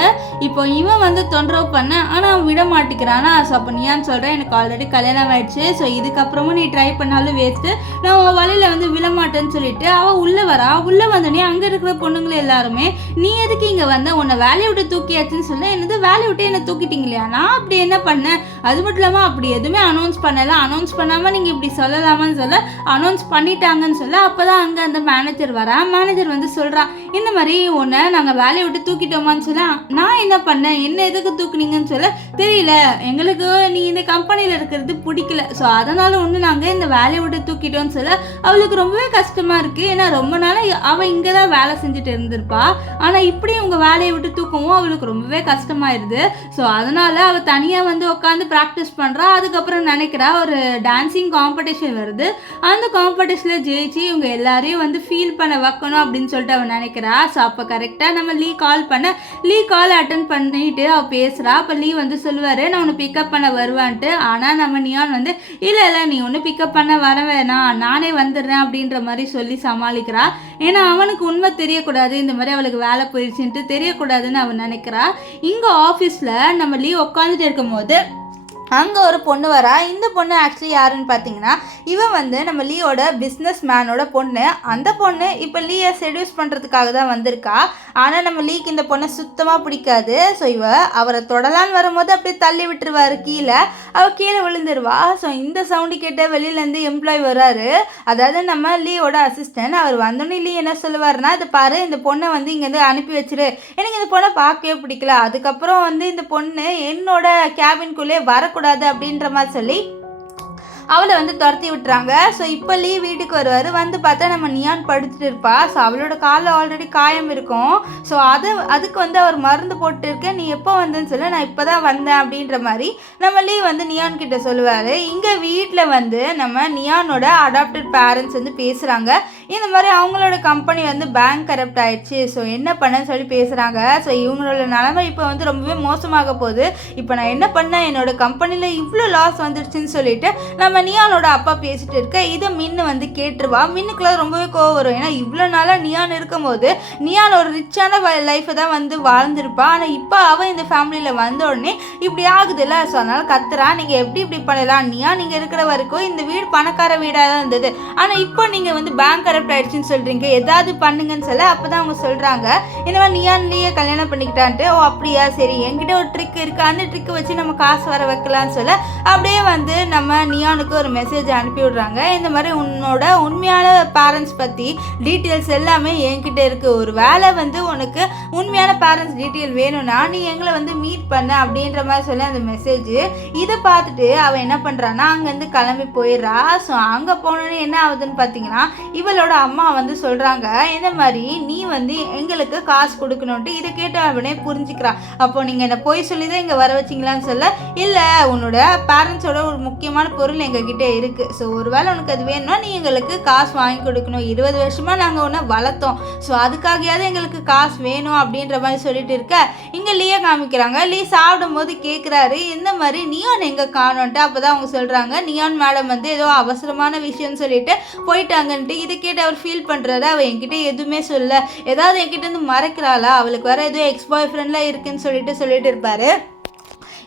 இப்போ இவன் வந்து தொந்தரவு பண்ண ஆனால் அவன் விட மாட்டேங்கிறானா. ஸோ அப்போ நியான் சொல்கிறேன், எனக்கு ஆல்ரெடி கல்யாணம் ஆயிடுச்சு, ஸோ இதுக்கப்புறமும் நீ ட்ரை பண்ணாலும் வேஸ்ட்டு, நான் உன் வழியில் வந்து விழமாட்டேன்னு சொல்லிட்டு அவள் உள்ளே வரா. உள்ளே வந்தோடனே அங்கே இருக்கிற பொண்ணுங்களே எல்லாருமே, நீ எதுக்கு இங்கே வந்த, உன்னை வேலையை விட்டு தூக்கியாச்சுன்னு சொல்ல, என்னது வேலையை விட்டு என்னை தூக்கிட்டீங்களா, நான் அப்படி என்ன பண்ணேன், அது மட்டும் இல்லாமல் அப்படி எதுவுமே அனௌன்ஸ் பண்ணலை, அனௌன்ஸ் பண்ணாமல் நீங்கள் இப்படி சொல்லலாமான்னு சொல்ல, அனௌன்ஸ் பண்ணிட்டாங்கன்னு சொல்ல. அப்போ தான் அங்கே அந்த மேனேஜர் வரா. மேனேஜர் வந்து சொல்கிறான், இந்த மாதிரி உன்னை நாங்கள் வேலையை விட்டு தூக்கிட்டோமான்னு சொல்ல, நான் என்ன பண்ணேன், என்ன எதுக்கு தூக்குனீங்கன்னு சொல்ல, தெரியல, எங்களுக்கு நீ இந்த கம்பெனியில் இருக்கிறது பிடிக்கல, ஸோ அதனால் ஒன்று நாங்கள் இந்த வேலையை விட்டு தூக்கிட்டோன்னு சொல்ல. அவளுக்கு ரொம்பவே கஷ்டமாக இருக்குது. ஏன்னா ரொம்ப நாளாக அவள் இங்கே தான் வேலை செஞ்சுட்டு இருந்திருப்பா, ஆனால் இப்படி உங்கள் வேலையை விட்டு தூக்கவும் அவளுக்கு ரொம்பவே கஷ்டமாயிருது. ஸோ அதனால் அவள் தனியாக வந்து உட்காந்து ப்ராக்டிஸ் பண்ணுறா. அதுக்கப்புறம் நினைக்கிறா ஒரு டான்ஸிங் காம்படிஷன் வருது, அந்த காம்படிஷனில் ஜெயிச்சு இவங்க எல்லாரையும் வந்து ஃபீல் பண்ண வைக்கணும் அப்படின்னு சொல்லிட்டு அவள் நினைக்கிறா. ஸோ அப்போ கரெக்டாக நம்ம லீ கால் அட்டன் பண்ணிட்டு அவள் பேசுகிறா. அப்போ லீ வந்து சொல்லுவார், நான் உன்னை பிக்கப் பண்ண வருவான்ட்டு. ஆனால் நம்ம நியான் வந்து இல்லை நீ ஒன்று பிக்கப் பண்ண வர வேணாம், நானே வந்துடுறேன் அப்படின்ற மாதிரி சொல்லி சமாளிக்கிறா. ஏன்னா அவனுக்கு உண்மை தெரியக்கூடாது, இந்த மாதிரி அவளுக்கு வேலை போயிடுச்சுன்ட்டு தெரியக்கூடாதுன்னு அவன் நினைக்கிறா. இங்கே ஆஃபீஸில் நம்ம லீவ் உட்காந்துட்டு இருக்கும்போது அங்கே ஒரு பொண்ணு வரா. இந்த பொண்ணு ஆக்சுவலி யாருன்னு பார்த்தீங்கன்னா, இவன் வந்து நம்ம லீயோட பிஸ்னஸ் மேனோட பொண்ணு. அந்த பொண்ணு இப்போ லீயை செடியூஸ் பண்ணுறதுக்காக தான் வந்திருக்கா. ஆனால் நம்ம லீக்கு இந்த பொண்ணை சுத்தமாக பிடிக்காது. ஸோ அவரை தொடலான்னு வரும்போது அப்படியே தள்ளி விட்டுருவார் கீழே, அவள் கீழே விழுந்துருவா. ஸோ இந்த சவுண்டு கேட்ட வெளியிலேருந்து எம்ப்ளாய் வராரு, அதாவது நம்ம லீயோட அசிஸ்டன்ட். அவர் வந்தோடனே லீ என்ன சொல்லுவார்னா, இதை பாரு, இந்த பொண்ணை வந்து இங்கேருந்து அனுப்பி வச்சிரு, எனக்கு இந்த பொண்ணை பார்க்கவே பிடிக்கல, அதுக்கப்புறம் வந்து இந்த பொண்ணு என்னோட கேபின்குள்ளே வரக்கூடாது அப்படின்ற மாதிரி சொல்லி அவளை வந்து துரத்தி விட்டுறாங்க. ஸோ இப்போ லீ வீட்டுக்கு வருவார். வந்து பார்த்தா நம்ம நியான் படுத்துட்டு இருப்பா. ஸோ அவளோட காலில் ஆல்ரெடி காயம் இருக்கும். ஸோ அதுக்கு வந்து அவர் மருந்து போட்டு இருக்கேன், நீ எப்போ வந்தேன்னு சொல்ல, நான் இப்போ தான் வந்தேன் அப்படின்ற மாதிரி நம்ம லீ வந்து நியான் கிட்ட சொல்லுவார். இங்கே வீட்டில் வந்து நம்ம நியானோட அடாப்டட் பேரண்ட்ஸ் வந்து பேசுகிறாங்க. இந்த மாதிரி அவங்களோட கம்பெனி வந்து பேங்க் கரப்ட் ஆயிடுச்சு, ஸோ என்ன பண்ணேன்னு சொல்லி பேசுகிறாங்க. ஸோ இவங்களோட நிலைமை இப்போ வந்து ரொம்பவே மோசமாக போகுது, இப்போ நான் என்ன பண்ணேன், என்னோட கம்பெனியில் இவ்வளோ லாஸ் வந்துடுச்சுன்னு சொல்லிட்டு நம்ம நியானோட அப்பா பேசிட்டு இருக்க. இதை மின்னு வந்து கேட்டுருவா. மின்னுக்குள்ள ரொம்பவே கோவம் வரும். ஏன்னா இவ்வளோ நாளாக நியான் இருக்கும்போது நியான் ஒரு ரிச்சான லைஃப்பை தான் வந்து வாழ்ந்துருப்பா. ஆனால் இப்போ அவன் இந்த ஃபேமிலியில் வந்த உடனே இப்படி ஆகுதுல்ல. ஸோ அதனால் கத்துறா, நீங்கள் இப்படி பண்ணலாம், நியான் நீங்கள் இருக்கிற வரைக்கும் இந்த வீடு பணக்கார வீடாக தான் இருந்தது, ஆனால் இப்போ நீங்கள் வந்து பேங்க் கரப்ட் ஆயிடுச்சுன்னு சொல்கிறீங்க, ஏதாவது பண்ணுங்கன்னு சொல்ல. அப்போ தான் அவங்க சொல்கிறாங்க, இந்த மாதிரி நியான்லேயே கல்யாணம் பண்ணிக்கிட்டான்ட்டு. ஓ அப்படியா, சரி, என்கிட்ட ஒரு ட்ரிக் இருக்குது, அந்த ட்ரிக்கை வச்சு நம்ம காசு வர வைக்கலான்னு சொல்ல. அப்படியே வந்து நம்ம நியானுக்கு ஒரு மெசேஜ் அனுப்பி விடுறாங்க. இந்த மாதிரி உன்னோட உண்மையான பேரண்ட்ஸ் பற்றி டீட்டெயில்ஸ் எல்லாமே என்கிட்ட இருக்குது, ஒரு வேலை வந்து உனக்கு உண்மையான பேரண்ட்ஸ் டீட்டெயில் வேணும்னா நீ எங்களை வந்து மீட் பண்ண அப்படின்ற மாதிரி சொல்லி அந்த மெசேஜ். இதை பார்த்துட்டு அவன் என்ன பண்ணுறான்னா அங்கேருந்து கிளம்பி போயிடுறா. ஸோ அங்கே போனோன்னே என்ன ஆகுதுன்னு பார்த்தீங்கன்னா, இவளோட அம்மா வந்து சொல்கிறாங்க, இந்த மாதிரி நீ வந்து எங்களுக்கு காசு கொடுக்கணுன்ட்டு. இதை கேட்டு அவனே புரிஞ்சுக்கிறான். அப்போ நீங்கள் என்னை போய் சொல்லி தான் இங்கே வர வச்சிங்களான்னு சொல்ல, இல்லை உன்னோட பேரண்ட்ஸோட ஒரு முக்கியமான பொருள் எங்ககிட்ட இருக்குது, ஸோ ஒருவேளை உனக்கு அது வேணும்னா நீ எங்களுக்கு காசு வாங்கி கொடுக்கணும், 20 வருஷமாக நாங்கள் ஒன்று வளர்த்தோம், ஸோ அதுக்காகயாவது எங்களுக்கு காசு வேணும் அப்படின்ற மாதிரி சொல்லிட்டு இருக்க. இங்கே லீயை காமிக்கிறாங்க. லீ சாப்பிடும்போது கேட்குறாரு, இந்த மாதிரி நியான் எங்கே காணோன்ட்டு. அப்போ தான் அவங்க சொல்கிறாங்க, நியான் மேடம் வந்து ஏதோ அவசரமான விஷயம்னு சொல்லிட்டு போயிட்டாங்கன்ட்டு. இதை கேட்டு அவர் ஃபீல் பண்ணுறாரு. அவள் என்கிட்ட எதுவுமே சொல்ல, ஏதாவது என்கிட்ட இருந்து மறைக்கிறாளா, அவளுக்கு வேறு ஏதோ எக்ஸ் பாய் ஃப்ரெண்ட்லாம் இருக்குன்னு சொல்லிட்டு இருப்பாரு.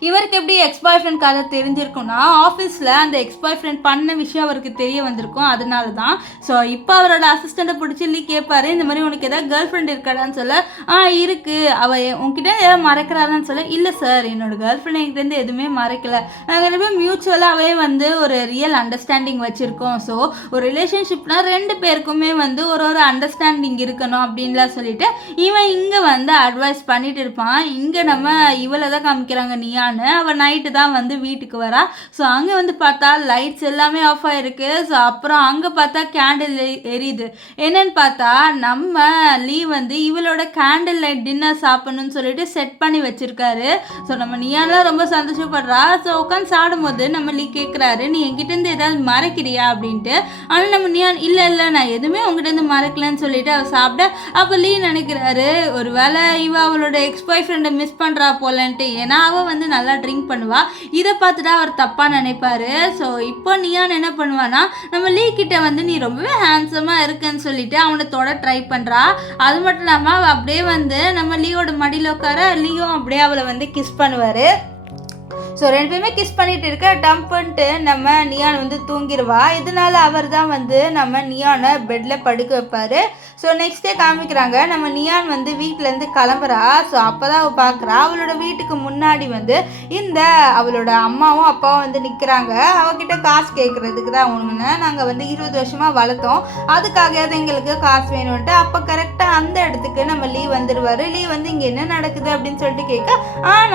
இவருக்கு எப்படி எக்ஸ் பாய் ஃப்ரெண்ட் கதை தெரிஞ்சிருக்கும்னா, ஆஃபீஸில் அந்த எக்ஸ் பாய் ஃப்ரெண்ட் பண்ண விஷயம் அவருக்கு தெரிய வந்திருக்கும், அதனால தான். ஸோ இப்போ அவரோட அசிஸ்டண்ட்டை பிடிச்சி லீ கேட்பாரு, இந்த மாதிரி உனக்கு ஏதாவது கேர்ள் ஃப்ரெண்ட் இருக்காடான்னு சொல்ல, இருக்குது, அவள் உங்ககிட்ட ஏதாவது மறைக்கிறாளான்னு சொல்ல, இல்லை சார், என்னோடய கேர்ள் ஃப்ரெண்ட் என்கிட்ட எதுவுமே மறைக்கலை, நாங்கள் ரெண்டு பேரும் மியூச்சுவலாகவே வந்து ஒரு ரியல் அண்டர்ஸ்டாண்டிங் வச்சுருக்கோம், ஸோ ஒரு ரிலேஷன்ஷிப்னா 2 பேருக்குமே வந்து ஒரு அண்டர்ஸ்டாண்டிங் இருக்கணும் அப்படின்லாம் சொல்லிட்டு இவன் இங்கே வந்து அட்வைஸ் பண்ணிட்டு இருப்பான். இங்கே நம்ம இவளை தான் காமிக்கிறாங்க, நியான். அவள் நைட்டு தான் வந்து வீட்டுக்கு வரா. ஸோ அங்கே வந்து பார்த்தா லைட்ஸ் எல்லாமே ஆஃப் ஆகிருக்கு. ஸோ அப்புறம் அங்கே பார்த்தா கேண்டில் எரியுது. என்னன்னு பார்த்தா நம்ம லீ வந்து இவளோட கேண்டில் லைட் டின்னர் சாப்பிடணும்னு சொல்லிட்டு செட் பண்ணி வச்சிருக்காரு. ஸோ நம்ம நியான்லாம் ரொம்ப சந்தோஷப்படுறா. ஸோ உட்காந்து சாப்பிடும்போது நம்ம லீ கேட்குறாரு, நீ என்கிட்டேருந்து ஏதாவது மறைக்கிறியா அப்படின்ட்டு. ஆனால் நம்ம நியான் இல்லை நான் எதுவுமே உங்ககிட்டேருந்து மறைக்கலன்னு சொல்லிட்டு அவள் சாப்பிட. அப்போ லீ நினைக்கிறாரு, ஒரு வேளை அவளோட எக்ஸ் பாய் ஃப்ரெண்டை மிஸ் பண்ணுறா போலன்ட்டு. ஏன்னா அவள் வந்து நல்லா ட்ரிங்க் பண்ணுவா. இதை பார்த்துட்டு அவர் தப்பாக நினைப்பாரு. ஸோ இப்போ நியான் என்ன பண்ணுவான்னா, நம்ம லீ கிட்ட வந்து நீ ரொம்பவே ஹேண்ட்ஸமாக இருக்குன்னு சொல்லிட்டு அவனை தொட ட்ரை பண்ணுறா. அது மட்டும் இல்லாமல் அவள் அப்படியே வந்து நம்ம லீயோட மடியில் உட்கார, லீயும் அப்படியே அவளை வந்து கிஸ் பண்ணுவார். ஸோ 2 பேருமே கிஸ் பண்ணிட்டு இருக்க டம்ப் பண்ணிட்டு நம்ம நியான் வந்து தூங்கிடுவா. இதனால அவர் தான் வந்து நம்ம நியானை பெட்டில் படுக்க வைப்பார். ஸோ நெக்ஸ்ட் டே காமிக்கிறாங்க, நம்ம நியான் வந்து வீட்டிலேருந்து கிளம்புறா. ஸோ அப்போ தான் அவள் பார்க்குறா, அவளோட வீட்டுக்கு முன்னாடி வந்து இந்த அவளோட அம்மாவும் அப்பாவும் வந்து நிற்கிறாங்க. அவகிட்ட காசு கேட்குறதுக்கு தான் ஒன்றுன்னு, நாங்கள் வந்து 20 வருஷமாக வளர்த்தோம், அதுக்காகயாவது எங்களுக்கு காசு வேணும்ன்ட்டு. அப்போ கரெக்டாக அந்த இடத்துக்கு நம்ம லீ வந்துடுவார். லீ வந்து இங்கே என்ன நடக்குது அப்படின்னு சொல்லிட்டு கேட்க,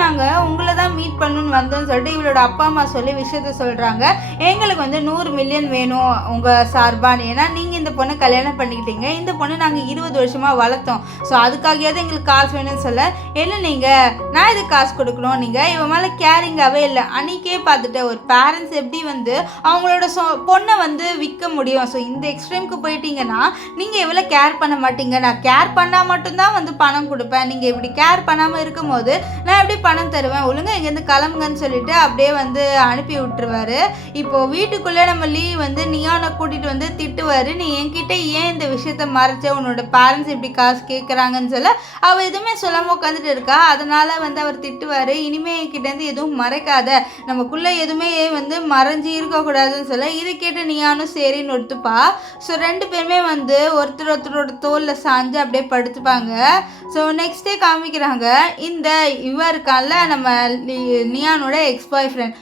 நாங்கள் உங்களை தான் மீட் பண்ணணுன்னு வந்தோம்னு சொல்லிட்டு இவளோட அப்பா அம்மா சொல்லி விஷயத்த சொல்கிறாங்க. எங்களுக்கு வந்து 100 மில்லியன் வேணும் உங்கள் சார்பான்னு, ஏன்னா நீங்கள் இந்த பொண்ணை கல்யாணம் பண்ணிக்கிட்டீங்க, இந்த பொண்ணு நாங்கள் 20 வருஷமாக வளர்த்தோம், ஸோ அதுக்காகயாவது எங்களுக்கு காசு வேணும்னு சொல்ல, என்ன நீங்கள் நான் இதுக்கு காசு கொடுக்கணும், நீங்கள் இவன் மேலே கேரிங்காகவே இல்லை. அன்றைக்கே பார்த்துட்டு ஒரு பேரண்ட்ஸ் எப்படி வந்து அவங்களோட பொண்ணை வந்து விற்க முடியும். ஸோ இந்த எக்ஸ்ட்ரீமுக்கு போயிட்டீங்கன்னா நீங்கள் எவ்வளோ கேர் பண்ண மாட்டீங்க, நான் கேர் பண்ணால் மட்டும்தான் வந்து பணம் கொடுப்பேன், நீங்கள் இப்படி கேர் பண்ணாமல் இருக்கும் போது நான் எப்படி பணம் தருவேன், ஒழுங்காக இங்கேருந்து கிளம்புங்கன்னு சொல்லிட்டு அப்படியே வந்து அனுப்பி விட்டுருவாரு. இப்போது வீட்டுக்குள்ளே நம்ம லீ வந்து நியானை கூட்டிகிட்டு வந்து திட்டுவார், நீ என்கிட்ட ஏன் இந்த விஷயத்த மறைச்ச, உன்னோட பேரண்ட்ஸ் இப்படி காசு கேட்குறாங்கன்னு சொல்ல அவள் எதுவுமே சொல்லாமல் உட்காந்துட்டு இருக்கா. அதனால் வந்து அவர் திட்டுவார், இனிமேல் என்கிட்டேருந்து எதுவும் மறைக்காத, நமக்குள்ளே எதுவுமே வந்து மறைஞ்சி இருக்கக்கூடாதுன்னு சொல்ல, இதை கேட்டு நியானும் சரின்னு ஒத்துப்பா. ஸோ 2 பேருமே வந்து ஒருத்தரோட தோலில் சாஞ்சு அப்படியே படுத்துப்பாங்க. ஸோ நெக்ஸ்ட் டே காமிக்கிறாங்க, இந்த இருக்கான்ல நம்ம நியானோட எக்ஸ் பாய் ஃப்ரெண்ட்,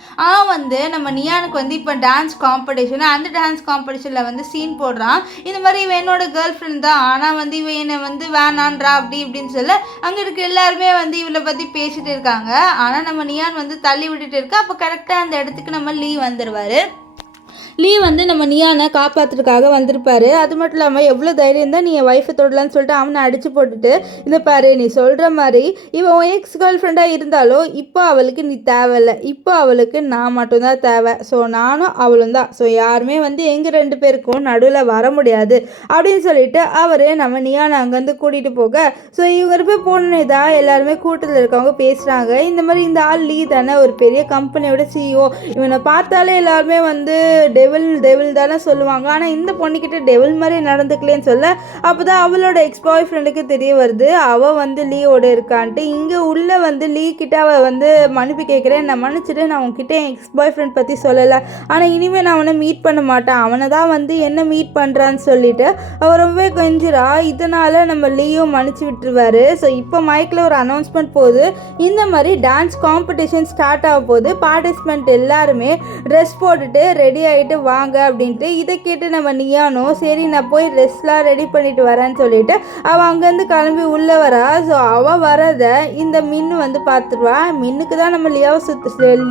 வந்து நம்ம நியானுக்கு வந்து இப்போ டான்ஸ் காம்படிஷன், அந்த டான்ஸ் காம்படிஷனில் வந்து சீன் போடுறான். இந்த மாதிரி இவன் என்னோட கேர்ள் ஃப்ரெண்ட் தான், ஆனால் வந்து இவன் என்னை வந்து வேணான்றா அப்படி இப்படின்னு சொல்ல அங்கே இருக்க எல்லாருமே வந்து இவளை பற்றி பேசிட்டு இருக்காங்க. ஆனால் நம்ம நியான் வந்து தள்ளி விட்டுட்டு இருக்கா. அப்போ கரெக்டாக அந்த இடத்துக்கு நம்ம லீ வந்துடுவார். லீ வந்து நம்ம நியானை காப்பாற்றுறதுக்காக வந்திருப்பாரு. அது மட்டும் இல்லாமல் எவ்வளோ தைரியம் தான் நீ என் ஒய்ஃபை தொடலான்னு சொல்லிட்டு அவனை அடித்து போட்டுட்டு, இந்த பாரு நீ சொல்கிற மாதிரி இவன் எக்ஸ் கேர்ள் ஃப்ரெண்டாக இருந்தாலும் இப்போ அவளுக்கு நீ தேவையில்லை, இப்போ அவளுக்கு நான் மட்டும்தான் தேவை, ஸோ நானும் அவளும் தான், ஸோ யாருமே வந்து எங்கள் 2 பேருக்கும் நடுவில் வர முடியாது அப்படின்னு சொல்லிட்டு அவர் நம்ம நியானை அங்கேருந்து கூட்டிகிட்டு போக, ஸோ இவங்க போய் போனே தான் எல்லாருமே கூட்டத்தில் இருக்கவங்க பேசுகிறாங்க. இந்த மாதிரி இந்த ஆள் லீ தானே, ஒரு பெரிய கம்பெனியோட சிஇஓ, இவனை பார்த்தாலே எல்லாருமே வந்து டெவில் தானே சொல்லுவாங்க, ஆனால் இந்த பொண்ணுக்கிட்ட டெவில் மாதிரி நடந்துக்கலேன்னு சொல்ல, அப்போ தான் அவளோட எக்ஸ் பாய் ஃப்ரெண்டுக்கு தெரிய வருது அவள் வந்து லீயோட இருக்கான்ட்டு. இங்கே உள்ளே வந்து லீ கிட்ட அவள் வந்து மன்னிப்பு கேட்குறேன், நான் மன்னிச்சிட்டு நான் உங்ககிட்ட என் எக்ஸ் பாய் ஃப்ரெண்ட் பற்றி சொல்லலை, ஆனால் இனிமேல் நான் அவனை மீட் பண்ண மாட்டேன், அவனை தான் வந்து என்ன மீட் பண்ணுறான்னு சொல்லிட்டு அவள் ரொம்பவே கொஞ்சிரா. இதனால் நம்ம லீயும் மன்னிச்சு விட்டுருவாரு. ஸோ இப்போ மைக்கில் ஒரு அனௌன்ஸ்மெண்ட் போகுது, இந்த மாதிரி டான்ஸ் காம்படிஷன் ஸ்டார்ட் ஆக போகுது, பார்ட்டிசிபெண்ட் எல்லாருமே ட்ரெஸ் போட்டுட்டு ரெடி ஆகிட்டு வாங்க அப்படின்ட்டு. இதை கேட்டு நம்ம நியானோ சரி நான் போய் ட்ரெஸ்லாம் ரெடி பண்ணிட்டு வரேன்னு சொல்லிட்டு அவள் அங்கேருந்து கிளம்பி உள்ளே வரா. ஸோ அவள் வரதை இந்த மின்னு வந்து பார்த்துருவா. மின்னுக்கு தான் நம்ம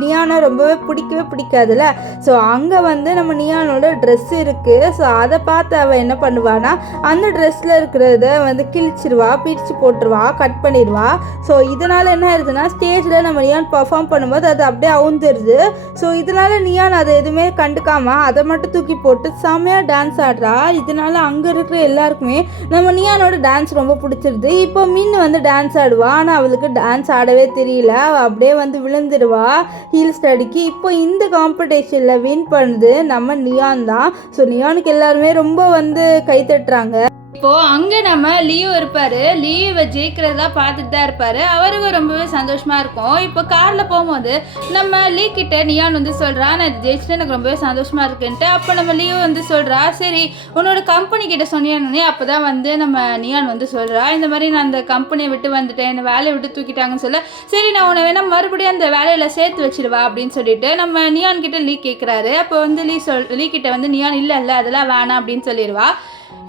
நியானோ ரொம்பவே பிடிக்கவே பிடிக்காதுல்ல. ஸோ அங்கே வந்து நம்ம நியானோட ட்ரெஸ் இருக்குது. ஸோ அதை பார்த்து அவள் என்ன பண்ணுவான்னா அந்த ட்ரெஸ்ஸில் இருக்கிறத வந்து கிழிச்சிருவா, பிரித்து போட்டுருவா, கட் பண்ணிடுவா. ஸோ இதனால் என்ன ஆயிடுதுன்னா ஸ்டேஜில் நம்ம நியான் பர்ஃபார்ம் பண்ணும்போது அது அப்படியே அவுந்துருது. ஸோ இதனால் நியான் அதை எதுவுமே கண்டுக்காம அதை மட்டும் தூக்கி போட்டு செம்மையாக டான்ஸ் ஆடுறா. இதனால அங்கே இருக்கிற எல்லாருக்குமே நம்ம நியானோட டான்ஸ் ரொம்ப பிடிச்சிருது. இப்போ மின்னு வந்து டான்ஸ் ஆடுவா, ஆனால் அவளுக்கு டான்ஸ் ஆடவே தெரியல, அவள் அப்படியே வந்து விழுந்துடுவா ஹீல் ஸ்டடிக்கு. இப்போ இந்த காம்படிஷனில் வின் பண்ணுது நம்ம நியான் தான். ஸோ நியானுக்கு எல்லாருமே ரொம்ப வந்து கை தட்டுறாங்க. இப்போது அங்கே நம்ம லீவ் இருப்பார், லீவை ஜெயிக்கிறதா பார்த்துட்டு தான் இருப்பார். அவருக்கு ரொம்பவே சந்தோஷமாக இருக்கும். இப்போ காரில் போகும்போது நம்ம லீ கிட்ட நியான் வந்து சொல்கிறா, நான் இது ஜெயிச்சுட்டு எனக்கு ரொம்பவே சந்தோஷமாக இருக்குன்ட்டு. அப்போ நம்ம லீவ் வந்து சொல்கிறா, சரி உன்னோட கம்பெனி கிட்ட சொன்னியானே. அப்போ தான் வந்து நம்ம நியான் வந்து சொல்கிறா, இந்த மாதிரி நான் அந்த கம்பெனியை விட்டு வந்துட்டேன், என்னை வேலையை விட்டு தூக்கிட்டாங்கன்னு சொல்ல, சரி நான் உன்னை வேணால் மறுபடியும் அந்த வேலையில் சேர்த்து வச்சிடுவா அப்படின்னு சொல்லிட்டு நம்ம நியான் கிட்ட லீ கேட்குறாரு. அப்போ வந்து லீ கிட்ட வந்து நியான் இல்லை அதெல்லாம் வேணாம் அப்படின்னு சொல்லிடுவா.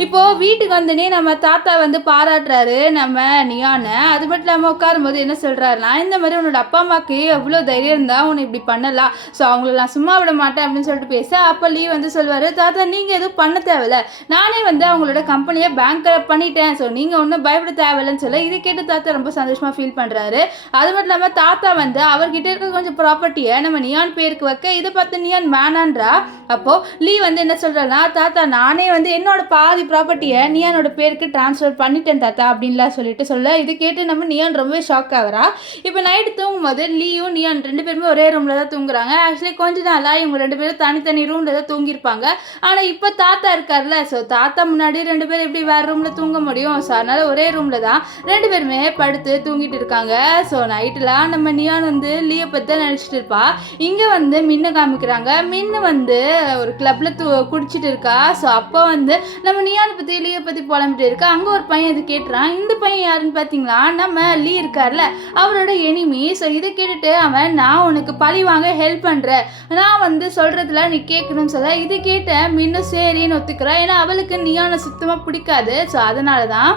இப்போது வீட்டுக்கு வந்தனே நம்ம தாத்தா வந்து பாராட்டுறாரு நம்ம நியானை. அது மட்டும் இல்லாமல் உட்காரும்போது என்ன சொல்கிறாருன்னா, இந்த மாதிரி உன்னோட அப்பா அம்மாவுக்கு எவ்வளோ தைரியம் இருந்தால் உன்னை இப்படி பண்ணலாம், ஸோ அவங்கள நான் சும்மா விட மாட்டேன் அப்படின்னு சொல்லிட்டு பேச, அப்போ லீ வந்து சொல்வார், தாத்தா நீங்கள் எதுவும் பண்ண தேவையில்ல, நானே வந்து அவங்களோட கம்பெனியை பேங்க் பண்ணிட்டேன், ஸோ நீங்கள் ஒன்றும் பயப்பட தேவையில்லைன்னு சொல்ல, இதை கேட்டு தாத்தா ரொம்ப சந்தோஷமாக ஃபீல் பண்ணுறாரு. அது மட்டும் இல்லாமல் தாத்தா வந்து அவர்கிட்ட இருக்க கொஞ்சம் ப்ராப்பர்ட்டியை நம்ம நியான் பேருக்கு வைக்க, இதை பார்த்து நியான் வேணான்றா. அப்போது லீ வந்து என்ன சொல்கிறேன்னா, தாத்தா நானே வந்து என்னோட பாதி ப்ராப்பர்ட்டியை நியானோட பேருக்கு ட்ரான்ஸ்ஃபர் பண்ணிட்டேன் தாத்தா அப்படின்லாம் சொல்ல இது கேட்டு நம்ம நியான் ரொம்பவே ஷாக் ஆகிறா. இப்போ நைட்டு தூங்கும்போது லீயும் நியான் 2 பேருமே ஒரே ரூமில் தான் தூங்குறாங்க. ஆக்சுவலி கொஞ்ச நாளாக இவங்க 2 பேரும் தனித்தனி ரூமில் தான் தூங்கியிருப்பாங்க. ஆனால் இப்போ தாத்தா இருக்கார்ல, ஸோ தாத்தா முன்னாடி 2 பேரும் எப்படி வேறு ரூமில் தூங்க முடியும்? ஸோ அதனால் ஒரே ரூமில் தான் 2 பேருமே படுத்து தூங்கிட்டு இருக்காங்க. ஸோ நைட்டெலாம் நம்ம நியான் வந்து லீயை பற்றி தான் நினச்சிட்டு இருப்பா. இங்கே வந்து மின்னை காமிக்கிறாங்க. மின்னு வந்து ஒரு கிளப்பில் குடிச்சிட்டு இருக்கா. ஸோ அப்போ வந்து நம்ம நியானை பற்றி லீயை பற்றி புலம்பிட்டு இருக்கா. அங்கே ஒரு பையன் இது கேட்டுறான். இந்த பையன் யாருன்னு பார்த்தீங்களா, நம்ம லீ இருக்கார்ல அவரோட எனிமி. ஸோ இதை கேட்டுட்டு அவன், நான் உனக்கு பழி வாங்க ஹெல்ப் பண்ணுறேன், நான் வந்து சொல்கிறதுல நீ கேட்கணும்னு சொல்ல இது கேட்ட மின்னும் சரின்னு ஒத்துக்கிறேன். ஏன்னா அவளுக்கு நியானை சுத்தமாக பிடிக்காது. ஸோ அதனால தான்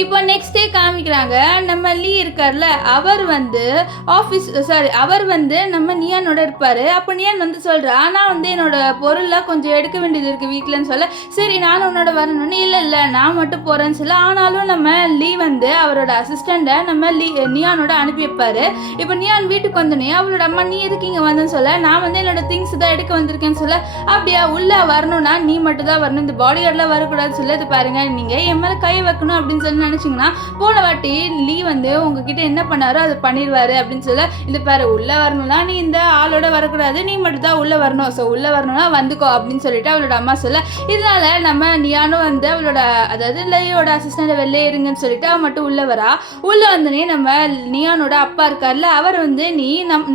இப்போ நெக்ஸ்ட் டே காமிக்கிறாங்க. நம்ம லீ இருக்கார்ல அவர் வந்து அவர் வந்து நம்ம நியானோட இருப்பார். அப்போ நியான் வந்து சொல்கிறா, நான் வந்து என்னோட பொருள்லாம் கொஞ்சம் எடுக்க வேண்டியது இருக்குது வீட்டிலன்னு சொல்ல, சரி நானும் உன்னோட வரணும்னு, இல்லை நான் மட்டும் போகிறேன்னு சொல்ல. ஆனாலும் நம்ம லீ வந்து அவரோட அசிஸ்டண்ட்டை நம்ம நியானோட அனுப்பி வைப்பார். இப்போ நியான் வீட்டுக்கு வந்தோடனே அவளோட அம்மா, நீ எதுக்கு இங்கே வந்தேன்னு சொல்ல, நான் வந்து என்னோட திங்ஸ் தான் எடுக்க வந்திருக்கேன்னு சொல்ல, அப்படியா உள்ளே வரணும்னா நீ மட்டும் தான் வரணும், இந்த பாடி கார்டெலாம் வரக்கூடாதுன்னு சொல்ல, இது பாருங்கள் நீங்கள் என் மேலே கை வைக்கணும் அப்படின்னு சொல்லி நினச்சிங்கன்னா போன வாட்டி லீ வந்து உங்ககிட்ட என்ன பண்ணாரோ அதை பண்ணிடுவாரு அப்படின்னு சொல்ல, இது பாரு உள்ளே வரணும்னா நீ இந்த ஆளோட வரக்கூடாது, நீ மட்டும் தான் உள்ளே வரணும், ஸோ உள்ளே வரணும்னா வந்துக்கோ அப்படின்னு சொல்லிட்டு அவளோட அம்மா சொல்ல, இதனால நம்ம நியானும் வந்து அவளோட அதாவது லீயோட அசிஸ்டண்ட் வெளியே இருங்கன்னு சொல்லிட்டு அவன் மட்டும் உள்ளே வரா. உள்ளே வந்தோடனே நம்ம நியானோட அப்பா இருக்கார்ல அவர் வந்து, நீ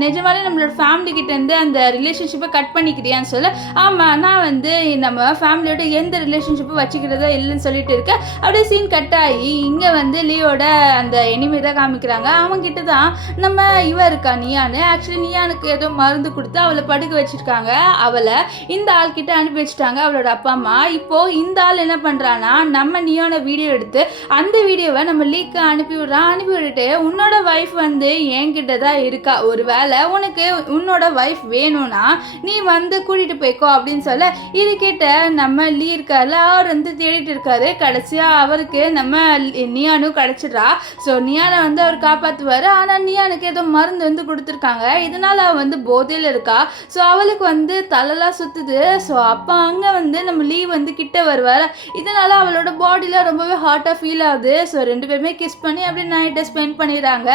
நிஜமாலே நம்மளோட ஃபேமிலி கிட்ட இருந்து அந்த ரிலேஷன்ஷிப்பை கட் பண்ணிக்கிறியான்னு சொல்ல, ஆமாம் நான் வந்து நம்ம ஃபேமிலியோட எந்த ரிலேஷன்ஷிப்பும் வச்சுக்கிறதா இல்லைன்னு சொல்லிட்டு இருக்கேன். அப்படியே சீன் கட் ஆகி இங்கே வந்து லீயோட அந்த எனிமி தான் காமிக்கிறாங்க. அவங்ககிட்ட தான் நம்ம இருக்கா நியானு. ஆக்சுவலி நியானுக்கு ஏதோ மருந்து கொடுத்து அவளை படுக்க வச்சுருக்காங்க. அவளை இந்த ஆள்கிட்ட அனுப்பி வச்சுட்டாங்க அவளோட அப்பா அம்மா. இப்போது இந்த ஆள் என்ன பண்ணுறான்னா, நம்ம நியானை வீடியோ எடுத்து அந்த வீடியோவை நம்ம லீக்கு அனுப்பி விட்டுட்டு, உன்னோட ஒய்ஃப் வந்து என்கிட்ட தான் இருக்கா, ஒரு வேளை உனக்கு உன்னோட ஒய்ஃப் வேணும்னா நீ வந்து கூட்டிகிட்டு போய்க்கோ அப்படின்னு சொல்ல, இது கேட்ட நம்ம லீ இருக்கார்ல அவர் வந்து தேடிட்டு இருக்காரு. கடைசியாக அவருக்கு நம்ம நியானும் கிடச்சிட்றா. ஸோ நியானை வந்து அவர் காப்பாற்றுவார். ஆனால் நியானுக்கு ஏதோ மருந்து வந்து கொடுத்துருக்காங்க. இதனால் அவள் வந்து போதையில் இருக்கா. ஸோ அவளுக்கு வந்து தலைலாம் சுற்றுது. ஸோ அப்போ அங்கே வந்து நம்ம லீ வந்து கிட்ட வருவார். இதனால் அவளோட பாடியில் ரொம்பவே ஹாட்டாக ஃபீல் ஆகுது. ஸோ 2 பேருமே கிஸ் பண்ணி அப்படியே நைட்டை ஸ்பெண்ட் பண்ணிடுறாங்க.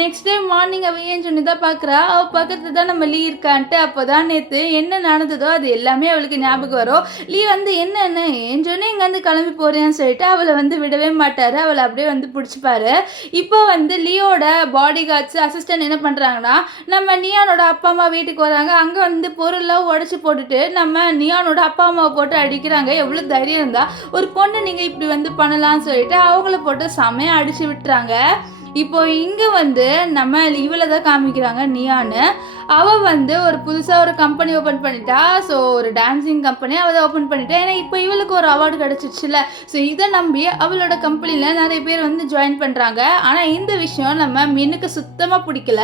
நெக்ஸ்ட் டே மார்னிங் அவள் ஏன் சொல்லி தான் பார்க்குறா. அவள் பக்கத்தில் தான் நம்ம லீ இருக்கான்ட்டு. அப்போ தான் நேற்று என்ன நடந்ததோ அது எல்லாமே அவளுக்கு ஞாபகம் வரும். லீ வந்து என்ன ஏன் சொன்னே இங்கேருந்து கிளம்பி போகிறேன்னு சொல்லிட்டு அவளை வந்து விடவே மாட்டார். அவளை அப்படியே வந்து பிடிச்சிப்பாரு. இப்போ வந்து லியோட பாடி கார்ட்ஸ் அசிஸ்டன்ட் என்ன பண்ணுறாங்கன்னா, நம்ம நியானோட அப்பா அம்மா வீட்டுக்கு வராங்க. அங்கே வந்து பொருள்லாம் உடச்சி போட்டுட்டு நம்ம நியானோட அப்பா அம்மாவை போட்டு அடிக்கிறாங்க. எவ்வளோ தைரியம் இருந்தால் ஒரு பொண்ணு நீங்கள் இப்படி வந்து பண்ணலான்னு சொல்லிட்டு அவங்கள போட்டு செமையாக அடித்து விட்டுறாங்க. இப்போ இங்கே வந்து நம்ம இவளை தான் காமிக்கிறாங்க நியான்னு. அவள் வந்து ஒரு புதுசாக ஒரு கம்பெனி ஓப்பன் பண்ணிட்டா. ஸோ ஒரு டான்ஸிங் கம்பெனி அவள் தான் ஓப்பன் பண்ணிட்டா. ஏன்னா இப்போ இவளுக்கு ஒரு அவார்டு கிடச்சிச்சுல. ஸோ இதை நம்பி அவளோட கம்பெனியில் நிறைய பேர் வந்து ஜாயின் பண்ணுறாங்க. ஆனால் இந்த விஷயம் நம்ம மின்னுக்கு சுத்தமாக பிடிக்கல.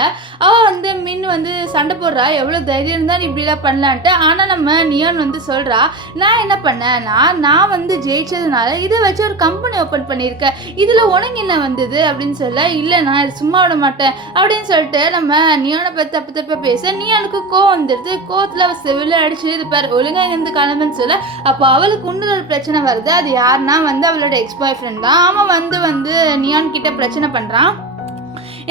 அவள் வந்து மின் வந்து சண்டை போடுறா, எவ்வளோ தைரியம் இருந்தால் நீ இப்படிலாம் பண்ணலான்ட்டு. ஆனால் நம்ம நியான் வந்து சொல்கிறா, நான் என்ன பண்ணேன், நான் வந்து ஜெயிச்சதுனால இதை வச்சு ஒரு கம்பெனி ஓப்பன் பண்ணியிருக்கேன், இதில் உனக்கு என்ன வந்தது அப்படின்னு சொல்ல, இல்லை நான் சும்மா விட மாட்டேன் அப்படின்னு சொல்லிட்டு நம்ம நியானை பற்றி தப்பு பேச நியானுக்கு கோவம் வந்துடுது. கோவத்தில் அவள் செவில அடிச்சு இது பாரு ஒழுங்காக இருந்து கிளம்புன்னு சொல்ல, அப்போ அவளுக்கு இன்னொரு பிரச்சனை வருது. அது யாருன்னா வந்து அவளோட எக்ஸ் பாய் ஃப்ரெண்ட் தான். அவன் வந்து நியான் கிட்ட பிரச்சனை பண்ணுறான்.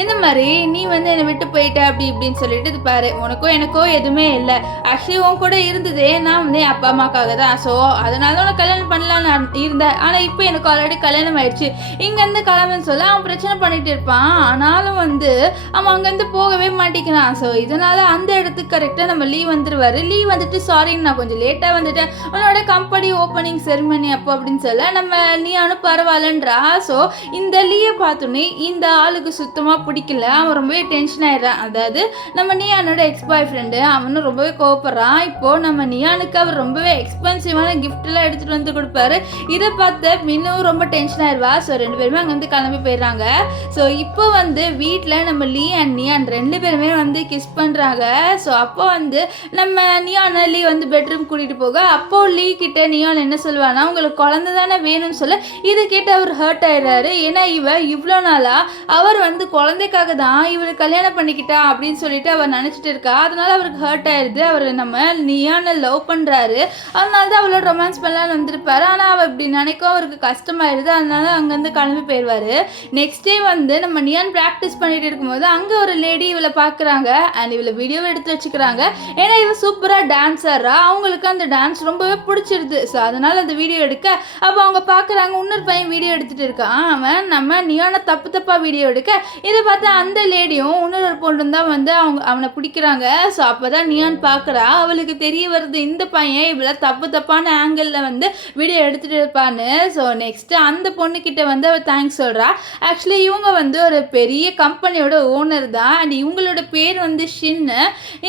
இந்த மாதிரி நீ வந்து என்னை விட்டு போயிட்ட அப்படி இப்படின்னு சொல்லிட்டு, இது பாரு உனக்கோ எனக்கோ எதுவுமே இல்லை, ஆக்சுவலி உன் கூட இருந்ததே நான் வந்து என் அப்பா அம்மாக்காக தான். ஸோ அதனால தான் உனக்கு கல்யாணம் பண்ணலான்னு நான் இருந்தேன். ஆனால் இப்போ எனக்கு ஆல்ரெடி கல்யாணம் ஆயிடுச்சு, இங்கேருந்து கிளம்புன்னு சொல்ல அவன் பிரச்சனை பண்ணிட்டு இருப்பான். ஆனாலும் வந்து அவன் அங்கேருந்து போகவே மாட்டேங்கிறான். ஸோ இதனால் அந்த இடத்துக்கு கரெக்டாக நம்ம லீவ் வந்துடுவார். லீவ் வந்துட்டு சாரின்னு நான் கொஞ்சம் லேட்டாக வந்துட்டேன், உன்னோட கம்பெனி ஓப்பனிங் செரிமனி அப்போ அப்படின்னு சொல்ல நம்ம நீயானும் பரவாயில்லன்றா. ஸோ இந்த லீவை பார்த்தோன்னே இந்த ஆளுக்கு சுத்தமாக பிடிக்கல. அவன் ரொம்பவே டென்ஷன் ஆயிடுறான். அதாவது நம்ம நியானோட எக்ஸ் பாய் ஃப்ரெண்டு அவனும் ரொம்பவே கோவப்படுறான். இப்போது நம்ம நியானுக்கு அவர் ரொம்பவே எக்ஸ்பென்சிவான கிஃப்ட்லாம் எடுத்துகிட்டு வந்து கொடுப்பாரு. இதை பார்த்து மின்னும் ரொம்ப டென்ஷன் ஆயிடுவா. ஸோ 2 பேருமே அங்கேருந்து கிளம்பி போயிடுறாங்க. ஸோ இப்போ வந்து வீட்டில் நம்ம லீ அண்ட் நியான் 2 பேருமே வந்து கிஸ் பண்ணுறாங்க. ஸோ அப்போ வந்து நம்ம நியானை லீ வந்து பெட்ரூம் கூட்டிகிட்டு போக, அப்போ லீ கிட்ட நியான் என்ன சொல்லுவானா, உங்களுக்கு குழந்தை தானே வேணும்னு சொல்ல, இதை கேட்டு அவர் ஹர்ட் ஆயிடுறாரு. ஏன்னா இவ்வளோ நாளாக அவர் வந்து குழந்தை குழந்தைக்காக தான் இவர் கல்யாணம் பண்ணிக்கிட்டா அப்படின்னு சொல்லிட்டு அவர் நினச்சிட்டு இருக்கா. அதனால அவருக்கு ஹர்ட் ஆயிடுது. அவர் நம்ம நியானை லவ் பண்ணுறாரு, அதனால தான் அவளோட ரொமான்ஸ் பண்ணலான்னு வந்திருப்பாரு. ஆனால் அவள் இப்படி நினைக்கும் அவருக்கு கஷ்டமாயிடுது. அதனால அங்கேருந்து கிளம்பி போயிடுவார். நெக்ஸ்ட் டே வந்து நம்ம நியான் ப்ராக்டிஸ் பண்ணிட்டு இருக்கும்போது அங்கே ஒரு லேடி இவளை பார்க்குறாங்க அண்ட் இவளை வீடியோவை எடுத்து வச்சுக்கிறாங்க. ஏன்னா இவள் சூப்பராக டான்ஸ் ஆடுறா, அவங்களுக்கு அந்த டான்ஸ் ரொம்பவே பிடிச்சிருது. ஸோ அதனால் அந்த வீடியோ எடுக்க அப்போ அவங்க பார்க்குறாங்க இன்னொரு பையன் வீடியோ எடுத்துகிட்டு இருக்கான். அவன் நம்ம நியானை தப்பாக வீடியோ எடுக்க இதை பார்த்து அந்த லேடியும் இன்னொரு பொண்ணு தான் வந்து அவனை பிடிக்கிறாங்க. ஸோ அப்போ தான் நியான் பார்க்குறா. அவளுக்கு தெரிய வருது இந்த பையன் இவ்வளோ தப்பான ஆங்கிளில் வந்து வீடியோ எடுத்துகிட்டு இருப்பான்னு. ஸோ நெக்ஸ்ட்டு அந்த பொண்ணுக்கிட்ட வந்து அவள் தேங்க்ஸ் சொல்கிறா. ஆக்சுவலி இவங்க வந்து ஒரு பெரிய கம்பெனியோட ஓனர் தான் அண்ட் இவங்களோட பேர் வந்து ஷின்னு.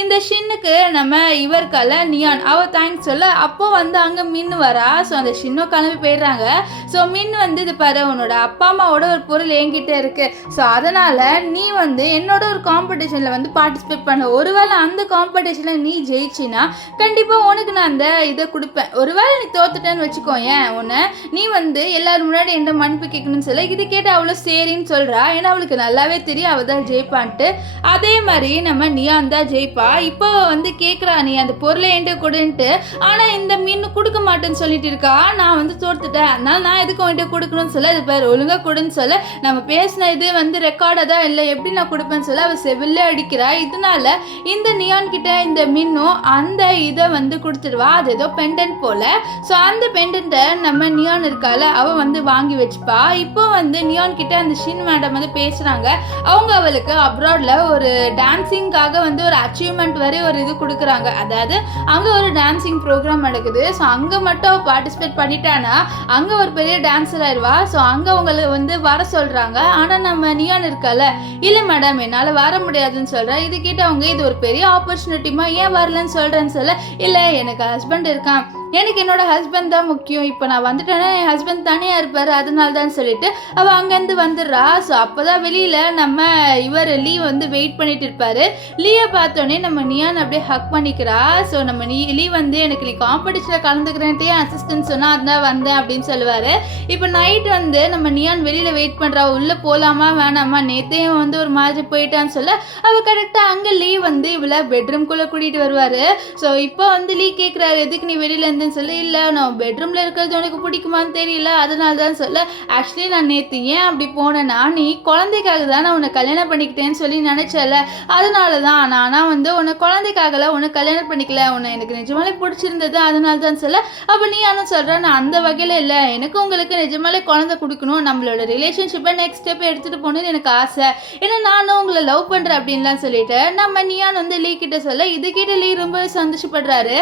இந்த ஷின்னுக்கு நம்ம இவர்கால நியான் அவள் தேங்க்ஸ் சொல்ல அப்போ வந்து அங்கே மின்னு வரா. ஸோ அந்த ஷின்னும் கிளம்பி போயிடுறாங்க. ஸோ மின் வந்து இது பாரு உன்னோட அப்பா அம்மாவோட ஒரு பொருள் என்கிட்ட இருக்குது, ஸோ அதனால் நீ வந்து என்னோட ஒரு காம்படிஷனில் வந்து பார்ட்டிசிபேட் பண்ண, ஒருவேளை அந்த காம்படிஷனில் நீ ஜெயிச்சினா கண்டிப்பாக உனக்கு நான் அந்த இதை கொடுப்பேன். ஒருவேளை நீ தோத்துட்டேன்னு வச்சுக்கோ ஏன் உன்னை நீ வந்து எல்லாரும் முன்னாடி என்ன மன்னிப்பு கேட்கணும்னு சொல்ல இது கேட்டு அவ்வளோ சரின்னு சொல்கிறா. ஏன்னா அவளுக்கு நல்லாவே தெரியும் அவள் தான் ஜெயிப்பான்ட்டு. அதே மாதிரி நம்ம நியான் தான் ஜெயிப்பா. இப்போ வந்து கேட்குறா நீ அந்த பொருளை என்கிட்ட கொடுன்ட்டு. ஆனால் இந்த மீன் கொடுக்க மாட்டேன்னு சொல்லிட்டு இருக்கா. நான் வந்து தோத்துட்டேன், அதனால நான் எதுக்கு என்கிட்ட கொடுக்கணும்னு சொல்ல இது பேர் ஒழுங்காக கொடுன்னு சொல்ல நம்ம பேசின இது வந்து ரெக்கார்டாக தான் இல்லை எப்படி நான் கொடுப்பேன்னு சொல்ல அவள் செவில்ல அடிக்கிறா. இதனால இந்த நியான் கிட்ட இந்த மின்னும் அந்த இதை வந்து கொடுத்துடுவா. அது ஏதோ பெண்டன்ட் போல. ஸோ அந்த பெண்டன்ட்டை நம்ம நியான் இருக்கால அவள் வந்து வாங்கி வச்சுப்பா. இப்போ வந்து நியான் கிட்ட அந்த ஷின் மேடம் வந்து பேசுகிறாங்க. அவங்க அவளுக்கு அப்ராடில் ஒரு டான்ஸிங்காக வந்து ஒரு அச்சீவ்மெண்ட் வரை ஒரு இது கொடுக்குறாங்க. அதாவது அங்கே ஒரு டான்ஸிங் ப்ரோக்ராம் நடக்குது. ஸோ அங்கே மட்டும் அவள் பார்ட்டிசிபேட் பண்ணிட்டானா அங்கே ஒரு பெரிய டான்ஸர் ஆயிடுவா. ஸோ அங்கே அவங்களை வந்து வர சொல்கிறாங்க. ஆனால் நம்ம நியான் இருக்கால இல்லை மேடம் என்னால் வர முடியாதுன்னு சொல்கிறேன். இது கேட்டு அவங்க இது ஒரு பெரிய ஆப்பர்ச்சுனிட்டிமா ஏன் வரலன்னு சொல்கிறேன்னு சொல்ல இல்லை எனக்கு ஹஸ்பண்ட் இருக்கான், எனக்கு என்னோட ஹஸ்பண்ட் தான் முக்கியம், இப்போ நான் வந்துட்டேன்னா என் ஹஸ்பண்ட் தனியாக இருப்பார் அதனால தான் சொல்லிட்டு அவள் அங்கேருந்து வந்துடுறா. ஸோ அப்போ தான் வெளியில் நம்ம இவர் லீ வந்து வெயிட் பண்ணிட்டு இருப்பார். லீயை பார்த்தோன்னே நம்ம நியான் அப்படியே ஹக் பண்ணிக்கிறா. ஸோ நம்ம லீ வந்து எனக்கு நீ காம்படிஷனில் கலந்துக்கிறேன்ட்டே அசிஸ்டன்ட் சொன்னால் அதான் வந்தேன் அப்படின்னு சொல்லுவார். இப்போ நைட் வந்து நம்ம நியான் வெளியில் வெயிட் பண்ணுறா. உள்ளே போகலாமா வேணாமா, நேற்றையும் வந்து ஒரு மாதிரி போயிட்டான்னு சொல்ல அவள் கரெக்டாக அங்கே லீ வந்து இவளை பெட்ரூம்குள்ளே கூட்டிகிட்டு வருவார். ஸோ இப்போ வந்து லீ கேட்குறாரு எதுக்கு நீ வெளியில் இருந்து சொல்ல இல்லை நான் பெட்ரூமில் இருக்கிறது உனக்கு பிடிக்குமான்னு தெரியல அதனால தான் சொல்ல ஆக்சுவலி நான் நேற்று ஏன் அப்படி போனேன்னா நீ குழந்தைக்காக தான் நான் உன்னை கல்யாணம் பண்ணிக்கிட்டேன்னு சொல்லி நினச்சல அதனால தான் நானாக வந்து உன்னை குழந்தைக்காகல உன்னை கல்யாணம் பண்ணிக்கல, உன்னை எனக்கு நிஜமாலே பிடிச்சிருந்தது அதனால தான் சொல்ல. அப்போ நீ ஆனால் சொல்கிற நான் அந்த வகையில் இல்லை, எனக்கு உங்களுக்கு நிஜமாலே குழந்தை கொடுக்கணும், நம்மளோட ரிலேஷன்ஷிப்பை நெக்ஸ்ட் ஸ்டெப் எடுத்துகிட்டு போகணுன்னு எனக்கு ஆசை, ஏன்னா நானும் உங்களை லவ் பண்ணுறேன் அப்படின்லாம் சொல்லிட்டு நம்ம நியான் வந்து லீ கிட்ட சொல்ல இது கிட்ட லீ ரொம்ப சந்தோஷப்படுறாரு.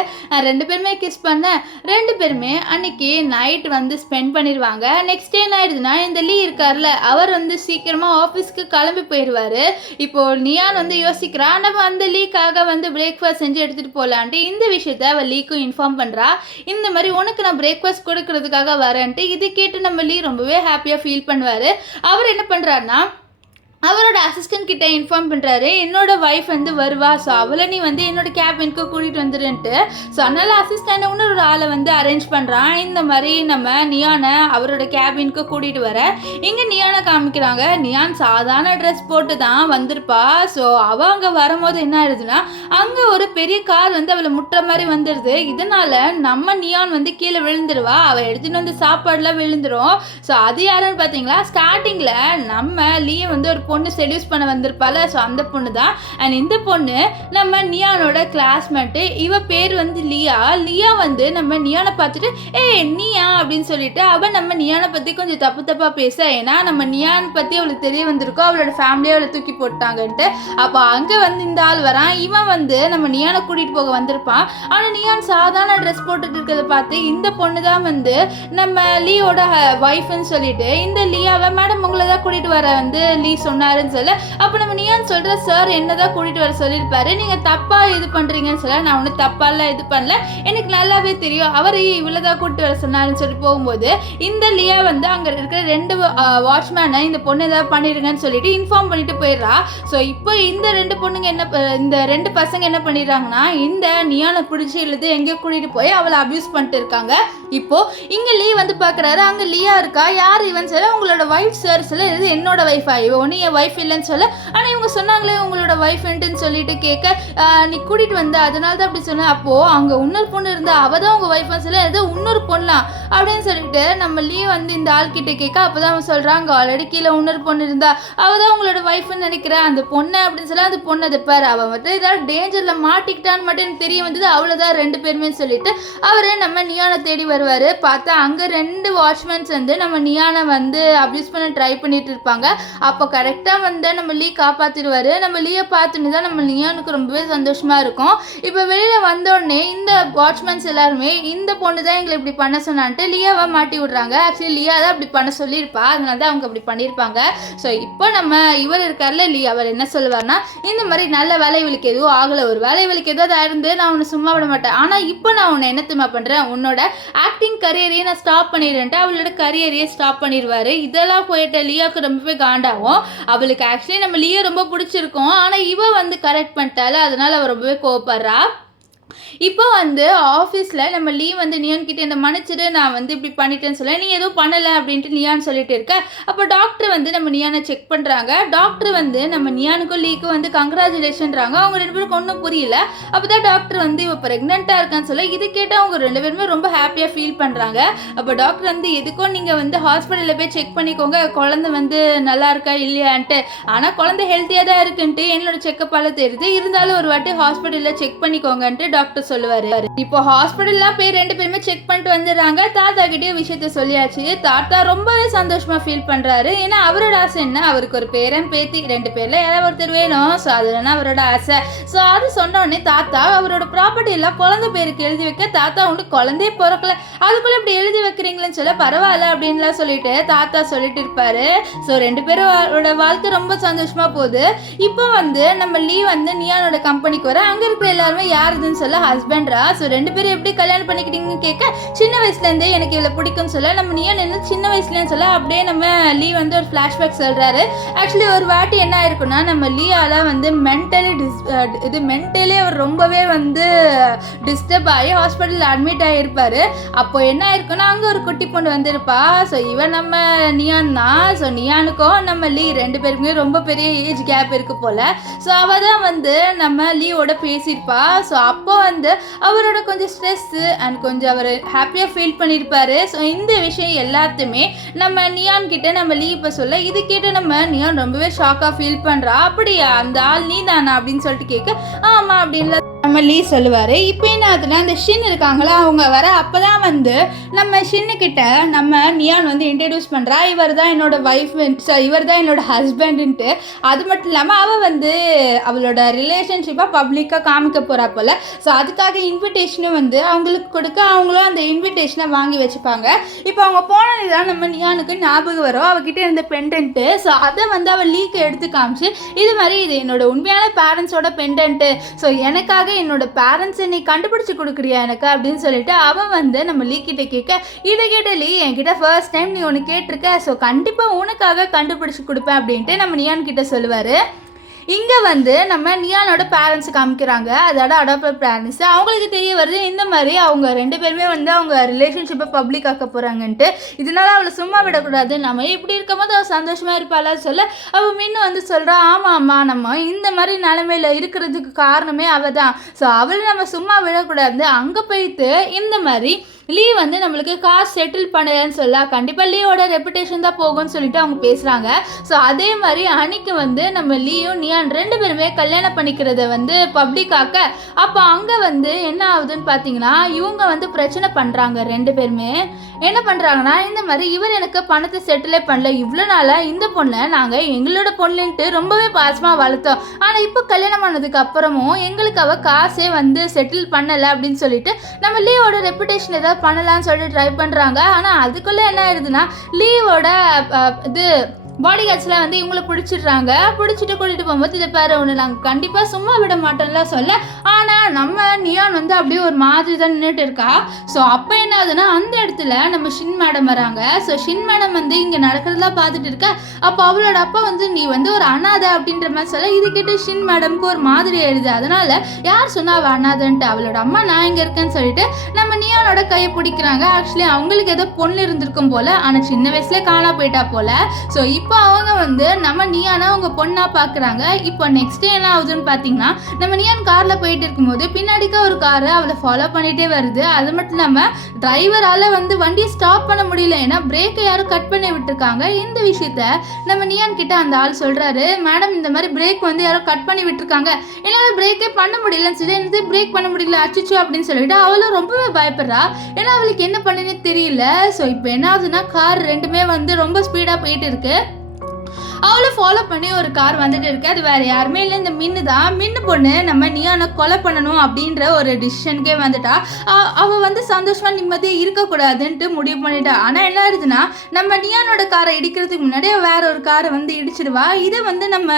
ரெண்டு பேருமே கிஸ் பண்ண ரெண்டு பேருமே அன்னைக்கு நைட் வந்து ஸ்பெண்ட் பண்ணிடுவாங்க. நெக்ஸ்ட் டே என்ன ஆயிடுதுன்னா இந்த லீ இருக்கார்ல அவர் வந்து சீக்கிரமாக ஆஃபீஸ்க்கு கிளம்பி போயிடுவார். இப்போ நியான் வந்து யோசிக்கிறா நம்ம அந்த லீக்காக வந்து பிரேக்ஃபாஸ்ட் செஞ்சு எடுத்துகிட்டு போகலான்ட்டு இந்த விஷயத்த அவள் லீக்கும் இன்ஃபார்ம் பண்ணுறா. இந்த மாதிரி உனக்கு நான் பிரேக்ஃபாஸ்ட் கொடுக்கறதுக்காக வரேன்ட்டு இது கேட்டு நம்ம லீ ரொம்பவே ஹாப்பியாக ஃபீல் பண்ணுவார். அவர் என்ன பண்ணுறாருன்னா அவரோட அசிஸ்டன்ட் கிட்ட இன்ஃபார்ம் பண்ணுறாரு என்னோட ஒய்ஃப் வந்து வருவா, ஸோ அவளை நீ வந்து என்னோட கேபினுக்கு கூட்டிகிட்டு வந்துருன்ட்டு. ஸோ அதனால் அசிஸ்டண்ட் இன்னொரு ஆளை வந்து அரேஞ்ச் பண்ணுறான். இந்த மாதிரி நம்ம நியானை அவரோட கேபினுக்கு கூட்டிகிட்டு வர இங்கே நியானை காமிக்கிறாங்க. நியான் சாதாரண ட்ரெஸ் போட்டு தான் வந்திருப்பா. ஸோ அவள் அங்கே வரும்போது என்ன ஆயிடுதுன்னா அங்கே ஒரு பெரிய கார் வந்து அவளை முட்டுற மாதிரி வந்துடுது. இதனால் நம்ம நியான் வந்து கீழே விழுந்துருவா. அவள் எடுத்துகிட்டு வந்து சாப்பாடுலாம் விழுந்துடும். ஸோ அது யாருன்னு பார்த்தீங்களா ஸ்டார்டிங்கில் நம்ம லீயை வந்து ஒரு பொண்ணு செடியூஸ் பண்ண வந்திருப்பால, ஸோ அந்த பொண்ணு தான். அண்ட் இந்த பொண்ணு நம்ம நியானோட கிளாஸ்மேட்டு, இவ பேர் வந்து லியா. லியா வந்து நம்ம நியானை பார்த்துட்டு நீயா அப்படின்னு சொல்லிட்டு அவள் நம்ம நியானை பற்றி கொஞ்சம் தப்பாக பேச, ஏன்னா நம்ம நியான் பற்றி அவளுக்கு தெரிய வந்திருக்கோம் அவளோட ஃபேமிலியை அவளை தூக்கி போட்டாங்கன்ட்டு. அப்போ அங்கே வந்து இந்த ஆள் வரான். இவன் வந்து நம்ம நியானை கூட்டிகிட்டு போக வந்திருப்பான். ஆனால் நியான் சாதாரண ட்ரெஸ் போட்டுட்டு இருக்கிறத பார்த்து இந்த பொண்ணு தான் வந்து நம்ம லீயோட ஒய்ஃப்னு சொல்லிட்டு இந்த லியாவை மேடம் உங்களை தான் கூட்டிகிட்டு வர வந்து லீ சொன்னாருன்னு சொல்ல. அப்போ நம்ம நியான் சொல்கிற சார் என்னதான் கூட்டிகிட்டு வர சொல்லியிருப்பாரு, நீங்கள் தப்பாக இது பண்ணுறீங்கன்னு சொல்ல. நான் ஒன்றும் தப்பாலாம் இது பண்ணல, எனக்கு நல்லாவே தெரியும் அவர் இவ்வளோதான் கூட்டிட்டு வர சொன்னாருன்னு சொல்லி போகும்போது இந்த லியா வந்து அங்கே இருக்கிற ரெண்டு வாட்ச்மேனை இந்த பொண்ணு ஏதாவது பண்ணிடுங்கன்னு சொல்லிட்டு இன்ஃபார்ம் பண்ணிட்டு போயிடுறா. ஸோ இப்போ இந்த ரெண்டு பொண்ணுங்க இந்த ரெண்டு பசங்க என்ன பண்ணிடுறாங்கன்னா இந்த நியானை பிடிச்சி இழுது எங்கேயோ கூட்டிகிட்டு போய் அவளை அப்யூஸ் பண்ணிட்டு இருக்காங்க. இப்போ இங்கே லீ வந்து பார்க்குறாரு, அங்கே லியா இருக்கா, யார் இவன் சொல்ல உங்களோட ஒய்ஃப் சார் சொல்ல இது என்னோட ஒய்ஃபா, இவ ஒன்று என் ஒய்ஃப் இல்லைன்னு சொல்ல, ஆனால் இவங்க சொன்னாங்களே உங்களோட ஒய்ஃப்ன்ட்டுன்னு சொல்லிட்டு கேட்க, நீ கூட்டிகிட்டு வந்த அதனால தான் அப்படி சொன்னேன், அப்போது அங்கே இன்னொரு பொண்ணு இருந்தா அவள் தான் உங்கள் ஒய்ஃப்னு சொல்ல, ஏதோ இன்னொரு பொண்ணலாம் அப்படின்னு சொல்லிட்டு நம்ம லீ வந்து இந்த ஆள்கிட்ட கேட்க, அப்போ தான் அவன் சொல்கிறாங்க ஆல்ரெடி கீழே இன்னொரு பொண்ணு இருந்தா அவள் தான் உங்களோட ஒய்ஃப்னு நினைக்கிறேன் அந்த பொண்ணு அப்படின்னு சொல்ல, அந்த பொண்ணு அதை பாரு அவள் மட்டும் ஏதாவது டேஞ்சரில் மாட்டிக்கிட்டான்னு மட்டும் எனக்கு தெரிய வந்தது, அவ்வளோதான் 2 பேருமே சொல்லிட்டு அவர் நம்ம நியானை தேடி வருவார். பார்த்தா அங்கே 2 வாட்ச்மேன்ஸ் வந்து நம்ம நியானை வந்து அப்யூஸ் பண்ண ட்ரை பண்ணிட்டு இருப்பாங்க. அப்போ கரெக்டாக வந்து நம்ம லீ காப்பாற்றிடுவார். நம்ம லீயை பார்த்துன்னு தான் நம்ம நியானுக்கு ரொம்பவே சந்தோஷமாக இருக்கும். இப்போ வெளியில் வந்தோடனே இந்த வாட்ச்மேன்ஸ் எல்லாருமே இந்த பொண்ணு தான் எங்களை இப்படி பண்ண சொன்னான்ட்டு லியாவை மாட்டி விட்றாங்க. ஆக்சுவலி லியா தான் அப்படி பண்ண சொல்லியிருப்பா, அதனால தான் அவங்க அப்படி பண்ணியிருப்பாங்க. ஸோ இப்போ நம்ம இவர் இருக்கார்ல லீ, அவர் என்ன சொல்லுவார்னா, இந்த மாதிரி நல்ல வேலை இவளுக்கு எதுவும் ஆகலை, ஒரு வேலை இவளுக்கு ஏதாவது இருந்து நான் உன்னை சும்மா விட மாட்டேன், ஆனால் இப்போ நான் உன்னை என்னத்துமா பண்ணுறேன், உன்னோட ஆக்டிங் கரியரையே நான் ஸ்டாப் பண்ணிடுறேன்ட்டு அவளோட கரியரையே ஸ்டாப் பண்ணிடுவார். இதெல்லாம் போயிட்டு லியாவுக்கு ரொம்பவே காண்டாகும். அவளுக்கு ஆக்சுவலி நம்ம லியா ரொம்ப பிடிச்சிருக்கோம், ஆனால் இவ வந்து கரெக்ட் பண்ணிட்டால, அதனால் அவள் ரொம்பவே கோவப்படுறா. இப்போ வந்து ஆஃபீஸில் நம்ம லீ வந்து நியான் கிட்டே இந்த மன்னிச்சிடு நான் வந்து இப்படி பண்ணிட்டேன்னு சொல்ல, நீ எதுவும் பண்ணலை அப்படின்ட்டு நியான் சொல்லிட்டு இருக்க. அப்போ டாக்டர் வந்து நம்ம நியானை செக் பண்ணுறாங்க. டாக்டர் வந்து நம்ம நியானுக்கும் லீக்கும் வந்து கங்க்ராச்சுலேஷன்றாங்க. அவங்க 2 பேருக்கு ஒன்றும் புரியல. அப்போ தான் டாக்டர் வந்து இப்போ ப்ரெக்னெண்ட்டாக இருக்கான்னு சொல்ல, இது கேட்டால் அவங்க 2 பேருமே ரொம்ப ஹாப்பியாக ஃபீல் பண்ணுறாங்க. அப்போ டாக்டர் வந்து எதுக்கும் நீங்கள் வந்து ஹாஸ்பிட்டலில் போய் செக் பண்ணிக்கோங்க, குழந்தை வந்து நல்லா இருக்கா இல்லையான்ட்டு, ஆனால் குழந்தை ஹெல்த்தியாக தான் இருக்குன்ட்டு என்னோட செக்கப்பால் தெரியுது, இருந்தாலும் ஒரு வாட்டி ஹாஸ்பிட்டலில் செக் பண்ணிக்கோங்கன்ட்டு டாக்டர் சொல்லுவாரு. இப்போ ஹாஸ்பிட்டல்ல போய் 2 பேருமே செக் பண்ணிட்டு வந்துடுறாங்க. தாத்தா கிட்டே விஷயத்த சொல்லியாச்சு. தாத்தா ரொம்பவே சந்தோஷமா ஃபீல் பண்றாரு. ஏன்னா அவரோட ஆசை என்ன, அவருக்கு ஒரு பேரன் பேத்தி 2 பேர்ல யாராவது ஒருத்தர் வேணும். ஸோ அதுதானே அவரோட ஆசை. ஸோ அது சொன்ன உடனே தாத்தா அவரோட ப்ராப்பர்ட்டி எல்லாம் குழந்தை பேருக்கு எழுதி வைக்க, தாத்தா ஒன்று குழந்தையே பிறக்கல அதுக்குள்ள இப்படி எழுதி வைக்கிறீங்களேன்னு சொல்ல, பரவாயில்ல அப்படின்லாம் சொல்லிட்டு தாத்தா சொல்லிட்டு இருப்பாரு. ஸோ 2 பேரோட வாழ்க்கை ரொம்ப சந்தோஷமா போகுது. இப்போ வந்து நம்ம லீ வந்து நியானோட கம்பெனிக்கு வர, அங்க இருக்கிற எல்லாருமே யாருதுன்னு சொல்ல ஹஸ்பண்டா. ஸோ 2 பேரும் எப்படி கல்யாணம் பண்ணிக்கிட்டீங்கன்னு கேட்க, சின்ன வயசுலேருந்தே எனக்கு இவ்வளோ பிடிக்கும்னு சொல்ல, நம்ம நியான் என்ன சின்ன வயசுலேன்னு சொல்ல, அப்படியே நம்ம லீ வந்து ஒரு ஃப்ளாஷ்பேக் சொல்கிறாரு. ஆக்சுவலி ஒரு வாட்டி என்ன ஆயிருக்குன்னா, நம்ம லீயால் வந்து மென்டலி அவர் ரொம்பவே வந்து டிஸ்டர்ப் ஆகி ஹாஸ்பிட்டலில் அட்மிட் ஆகியிருப்பார். அப்போ என்ன ஆயிருக்குன்னா, அங்கே ஒரு குட்டி பொண்ணு வந்திருப்பா. ஸோ இவன் நம்ம நியான் தான். ஸோ நியானுக்கும் நம்ம லீ 2 பேருக்குமே ரொம்ப பெரிய ஏஜ் கேப் இருக்கு போல. ஸோ அவள் தான் வந்து நம்ம லீயோட பேசியிருப்பா. ஸோ அப்போ வந்து அவரோட கொஞ்சம் ஸ்ட்ரெஸ்ஸு அண்ட் கொஞ்சம் அவர் ஹாப்பியாக ஃபீல் பண்ணியிருப்பாரு. ஸோ இந்த விஷயம் எல்லாத்தையுமே நம்ம நியான் கிட்ட நம்ம லீ இப்போ சொல்ல, இது கேட்டு நம்ம நியான் ரொம்பவே ஷாக்காக ஃபீல் பண்ணுறா. அப்படியா அந்த ஆள் நீ தானா அப்படின்னு சொல்லிட்டு கேட்க, ஆமாம் அப்படின்னு நம்ம லீ சொல்லுவார். இப்போ என்ன ஆகுதுன்னா, அந்த ஷின் இருக்காங்களா அவங்க வர, அப்போ தான் வந்து நம்ம ஷின்னுக்கிட்ட நம்ம நியான் வந்து இன்ட்ரடியூஸ் பண்ணுறா, இவர் தான் என்னோட ஒய்ஃப், இவர் தான் என்னோட ஹஸ்பண்டுன்ட்டு. அது மட்டும் இல்லாமல் அவள் வந்து அவளோட ரிலேஷன்ஷிப்பாக பப்ளிக்காக காமிக்க போகிறா போல். ஸோ அதுக்காக இன்விடேஷனும் வந்து அவங்களுக்கு கொடுக்க, அவங்களும் அந்த இன்விடேஷனை வாங்கி வச்சுப்பாங்க. இப்போ அவங்க போனது தான் நம்ம நியானுக்கு ஞாபகம் வரும் அவகிட்ட இருந்த பெண்டன்ட்டு. ஸோ அதை வந்து அவள் லீக்கு எடுத்து காமிச்சு, இது மாதிரி இது என்னோட உண்மையான பேரண்ட்ஸோட பெண்டன்ட்டு, ஸோ எனக்காக என்னோட பேரண்ட்ஸை நீ கண்டுபிடிச்சி கொடுக்குறியா எனக்கு அப்படின்னு சொல்லிட்டு அவன் வந்து நம்ம லீ கிட்ட கேட்க, இதை கேட்ட லீ என்கிட்ட ஃபர்ஸ்ட் டைம் நீ ஒன்று கேட்டிருக்க, ஸோ கண்டிப்பாக உனக்காக கண்டுபிடிச்சி கொடுப்பேன் அப்படின்ட்டு நம்ம நியான் கிட்ட சொல்லுவார். இங்கே வந்து நம்ம நியானோட பேரண்ட்ஸ் காமிக்கிறாங்க, அதோட அடாப்டட் பேரண்ட்ஸ். அவங்களுக்கு தெரிய வருது இந்த மாதிரி அவங்க 2 பேருமே வந்து அவங்க ரிலேஷன்ஷிப்பை பப்ளிக் ஆக்க போகிறாங்கன்ட்டு. இதனால அவளை சும்மா விடக்கூடாது, நம்ம இப்படி இருக்கும் போது அவள் சந்தோஷமாக இருப்பாளா சொல்ல, அவள் மீண்டும் வந்து சொல்கிறா, ஆமாம்மா நம்ம இந்த மாதிரி நிலைமையில் இருக்கிறதுக்கு காரணமே அவள் தான். ஸோ அவளை நம்ம சும்மா விடக்கூடாது, அங்கே போயிட்டு இந்த மாதிரி லீ வந்து நம்மளுக்கு காசு செட்டில் பண்ணலன்னு சொல்ல, கண்டிப்பாக லீயோட ரெப்புடேஷன் தான் போகும்னு சொல்லிட்டு அவங்க பேசுகிறாங்க. ஸோ அதே மாதிரி அன்னைக்கு வந்து நம்ம லீயும் நியான் 2 பேருமே கல்யாணம் பண்ணிக்கிறத வந்து பப்ளிக் ஆக்க, அப்போ அங்கே வந்து என்ன ஆகுதுன்னு பார்த்தீங்கன்னா, இவங்க வந்து பிரச்சனை பண்ணுறாங்க. 2 பேருமே என்ன பண்ணுறாங்கன்னா, இந்த மாதிரி இவர் எனக்கு பணத்தை செட்டிலே பண்ணல, இவ்வளோ நாளாக இந்த பொண்ணை நாங்கள் எங்களோட பொண்ணுன்ட்டு ரொம்பவே பாசமாக வளர்த்தோம், ஆனால் இப்போ கல்யாணம் ஆனதுக்கு அப்புறமும் எங்களுக்கு அவள் காசே வந்து செட்டில் பண்ணலை அப்படின்னு சொல்லிட்டு நம்ம லீவோட ரெப்புடேஷன் ஏதாவது பண்ணலான்னு சொல்லிட்டு ட்ரை பண்ணுறாங்க. ஆனால் அதுக்குள்ளே என்ன ஆயிடுதுன்னா, லீவோட இது பாடி கார்ட்ஸ்லாம் வந்து இவங்களை பிடிச்சிடுறாங்க. பிடிச்சிட்டு கூட்டிகிட்டு போகும்போது இதை பாரு ஒன்று நாங்கள் கண்டிப்பாக சும்மா விட மாட்டோம்லாம் சொல்ல, ஆனால் நம்ம நியான் வந்து அப்படியே ஒரு மாதிரி தான் நின்றுட்டு இருக்கா. ஸோ அப்போ என்ன ஆகுதுன்னா, அந்த இடத்துல நம்ம ஷின் மேடம் வராங்க. ஸோ ஷின் மேடம் வந்து இங்கே நடக்கிறதெல்லாம் பார்த்துட்டு இருக்க. அப்போ அவளோட அப்பா வந்து நீ வந்து ஒரு அனாதை அப்படின்ற மாதிரி சொல்ல, இது கிட்ட ஷின் மேடம்க்கு ஒரு மாதிரி ஆயிடுது. அதனால யார் சொன்னா அவள் அனாதைன்ட்டு, அவளோட அம்மா நான் இங்கே இருக்கேன்னு சொல்லிட்டு நம்ம நியானோட கையை பிடிக்கிறாங்க. ஆக்சுவலி அவங்களுக்கு ஏதோ பொண்ணு இருந்திருக்கும் போல, ஆனால் சின்ன வயசுல காணா போயிட்டா போல. ஸோ இப்போ அவங்க வந்து நம்ம நியானை அவங்க பொண்ணா பார்க்குறாங்க. இப்போ நெக்ஸ்ட் என்ன ஆகுதுன்னு பார்த்தீங்கன்னா, நம்ம நியான் காரில் போயிட்டு இருக்கும்போது பின்னாடிக்க ஒரு காரு அவளை ஃபாலோ பண்ணிகிட்டே வருது. அது மட்டும் இல்லாமல் டிரைவரால் வந்து வண்டியை ஸ்டாப் பண்ண முடியல, ஏன்னா பிரேக்கை யாரும் கட் பண்ணி விட்டுருக்காங்க. இந்த விஷயத்த நம்ம நியான் கிட்ட அந்த ஆள் சொல்கிறாரு, மேடம் இந்த மாதிரி பிரேக் வந்து யாரோ கட் பண்ணி விட்டுருக்காங்க, என்னால் பிரேக்கே பண்ண முடியலன்னு சொல்லி எனக்கு பிரேக் பண்ண முடியல அச்சிச்சோ அப்படின்னு சொல்லிட்டு அவளும் ரொம்பவே பயப்படுறா. ஏன்னா அவளுக்கு என்ன பண்ணுன்னு தெரியல. ஸோ இப்போ என்ன ஆகுதுன்னா கார் ரெண்டுமே வந்து ரொம்ப ஸ்பீடாக போயிட்டு இருக்கு. அவளை ஃபாலோ பண்ணி ஒரு கார் வந்துட்டு இருக்கு. அது வேறு யாருமே இல்லை, இந்த மின்னு தான். மின்னு பொண்ணு நம்ம நியானை கொலை பண்ணணும் அப்படின்ற ஒரு டிசிஷனுக்கே வந்துட்டா. அவள் வந்து சந்தோஷமாக நிம்மதியாக இருக்கக்கூடாதுன்ட்டு முடிவு பண்ணிட்டா. ஆனால் என்ன ஆயிடுதுன்னா, நம்ம நியானோட காரை இடிக்கிறதுக்கு முன்னாடியே வேற ஒரு காரை வந்து இடிச்சிடுவா. இதை வந்து நம்ம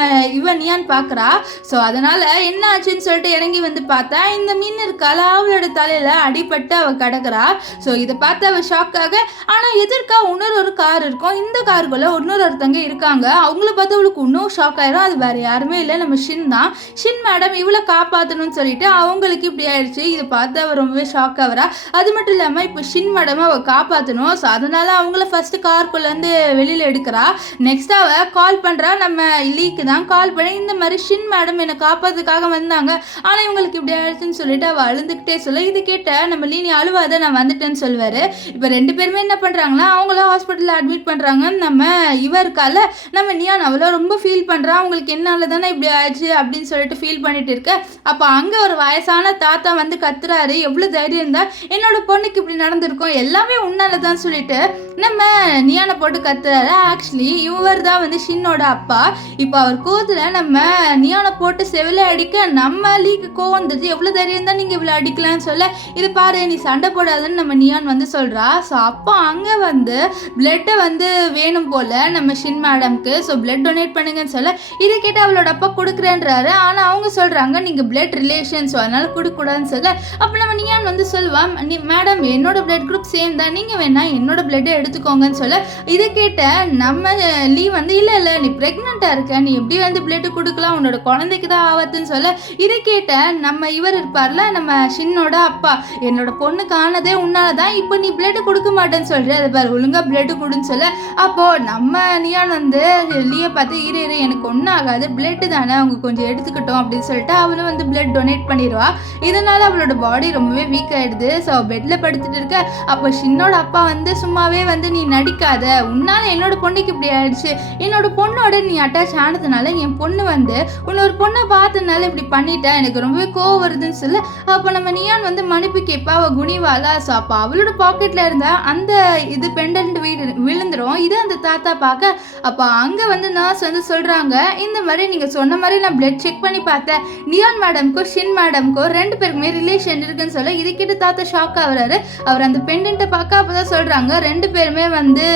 நியான் பார்க்குறா. ஸோ அதனால் என்ன ஆச்சுன்னு சொல்லிட்டு இறங்கி வந்து பார்த்தா, இந்த மின் இருக்கால அவளோட தலையில் அடிபட்டு அவள் கிடக்குறா. ஸோ இதை பார்த்து அவள் ஷாக்காக, ஆனால் எதிர்க்கா இன்னொரு கார் இருக்கும். இந்த காருக்குள்ளே ஒருத்தங்க இருக்காங்க. அவங்கள பார்த்து அவளுக்கு இன்னும் ஷாக் ஆயிரும். அது வேறு யாருமே இல்லை, நம்ம ஷின் தான். ஷின் மேடம் இவளை காப்பாற்றணும்னு சொல்லிட்டு அவங்களுக்கு இப்படி ஆயிடுச்சு. இதை பார்த்து அவள் ரொம்பவே ஷாக் ஆகிறா. அது மட்டும் இல்லாமல் இப்போ ஷின் மேடம் அவள் காப்பாற்றணும். ஸோ அதனால அவங்கள ஃபர்ஸ்ட் கார்க்குள்ளேருந்து வெளியில் எடுக்கிறா. நெக்ஸ்ட் அவள் கால் பண்ணுறா, நம்ம லீக்கு தான் கால் பண்ணி இந்த மாதிரி ஷின் மேடம் என்னை காப்பாற்றுறதுக்காக வந்தாங்க, ஆனால் இவங்களுக்கு இப்படி ஆயிடுச்சுன்னு சொல்லிட்டு அவள் அழுதுகிட்டே சொல்ல, இது கேட்ட நம்ம லீனி அழுவாத நான் வந்துட்டேன்னு சொல்லுவார். இப்போ ரெண்டு பேருமே என்ன பண்ணுறாங்கன்னா, அவங்கள ஹாஸ்பிட்டலில் அட்மிட் பண்ணுறாங்க. நம்ம இவருக்கால நம்ம நியான் அவ்வளோ ரொம்ப ஃபீல் பண்ணுறா. அவங்களுக்கு என்னால் தானே இப்படி ஆயிடுச்சு அப்படின்னு சொல்லிட்டு ஃபீல் பண்ணிட்டு இருக்க. அப்போ அங்கே ஒரு வயசான தாத்தா வந்து கத்துறாரு, எவ்வளோ தைரியம் இருந்தால் என்னோட பொண்ணுக்கு இப்படி நடந்திருக்கும், எல்லாமே உன்னால தான் சொல்லிட்டு நம்ம நியானை போட்டு கத்துறாரு. ஆக்சுவலி இவர் தான் வந்து ஷின்னோட அப்பா. இப்போ அவர் கோவத்தில் நம்ம நியானை போட்டு செவில அடிக்க நம்ம லீக்கு கோவம் வந்துச்சு, எவ்வளோ தைரியம் தான் நீங்கள் இவ்வளோ அடிக்கலான்னு சொல்ல, இது பாரு நீ சண்டை போடாதுன்னு நம்ம நியான் வந்து சொல்கிறா. ஸோ அப்போ அங்கே வந்து பிளட்டை வந்து வேணும் போல் நம்ம ஷின் மேடம்க்கு. ஸோ பிளட் டொனேட் பண்ணுங்கன்னு சொல்ல, இதை கேட்டு அவளோட அப்பா கொடுக்குறேன்றாரு. ஆனால் அவங்க சொல்கிறாங்க நீங்கள் பிளட் ரிலேஷன், ஸோ அதனால் கொடுக்கூடாதுன்னு சொல்ல, அப்போ நம்ம நியான் வந்து சொல்லுவான், மேடம் என்னோட பிளட் குரூப் சேம் தான், நீங்கள் வேணா என்னோட பிளட்டை எடுத்துக்கோங்கன்னு சொல்ல, இதை கேட்ட நம்ம லீ வந்து இல்லை நீ ப்ரெக்னெண்ட்டாக இருக்க, நீ எப்படி வந்து பிளட்டு கொடுக்கலாம், உன்னோட குழந்தைக்கு தான் ஆபத்துன்னு சொல்ல, இதை கேட்ட நம்ம இவர் இருப்பார்ல நம்ம ஷின்னோட அப்பா, என்னோட பொண்ணுக்கு ஆனதே உன்னால தான், இப்போ நீ பிளட்டு கொடுக்க மாட்டேன்னு சொல்கிற, அதை பாரு ஒழுங்காக பிளட்டு கொடுன்னு சொல்ல, அப்போது நம்ம நியான் வந்து லீயை பார்த்து இரு எனக்கு ஒன்றும் ஆகாது, பிளட்டு தானே அவங்க கொஞ்சம் எடுத்துக்கிட்டோம் அப்படின்னு சொல்லிட்டு அவளும் வந்து பிளட் டொனேட் பண்ணிடுவா. இதனால் அவளோட பாடி ரொம்பவே வீக் ஆகிடுது. ஸோ பெட்டில் படுத்துட்டு இருக்க. அப்போ ஷின்னோட அப்பா வந்து சும்மாவே வந்து நீ நடிக்காத, உன்னால் என்னோட பொண்ணுக்கு இப்படி ஆயிடுச்சு, என்னோட பொண்ணோட நீ அட்டாச் ஆனதுனால என் பொண்ணு வந்து உன்னொரு பொண்ணை பார்த்ததுனால இப்படி பண்ணிட்டா, எனக்கு ரொம்பவே கோவம் வருதுன்னு சொல்ல, அப்போ நம்ம நியான் வந்து மன்னிப்பு கேட்பா. அவள் குனிவாளா. ஸோ அப்போ அவளோட பாக்கெட்டில் இருந்தால் அந்த இது பெண்டன்ட் விழுந்துடும். இது அந்த தாத்தா பார்க்க. அப்போ அங்கே வந்து நர்ஸ் வந்து சொல்கிறாங்க, இந்த மாதிரி நீங்கள் சொன்ன மாதிரி நான் பிளட் செக் பண்ணி பார்த்தேன், நியான் மேடம்க்கும் ஷின் மேடம்க்கும் ரெண்டு பேருக்குமே ரிலேஷன் இருக்குன்னு சொல்ல, இது கிட்ட தாத்தா ஷாக் ஆகுறாரு. அவர் அந்த பெண்டன்ட்டை பார்க்க அப்போ தான் சொல்கிறாங்க ரெண்டு பேருமே வந்து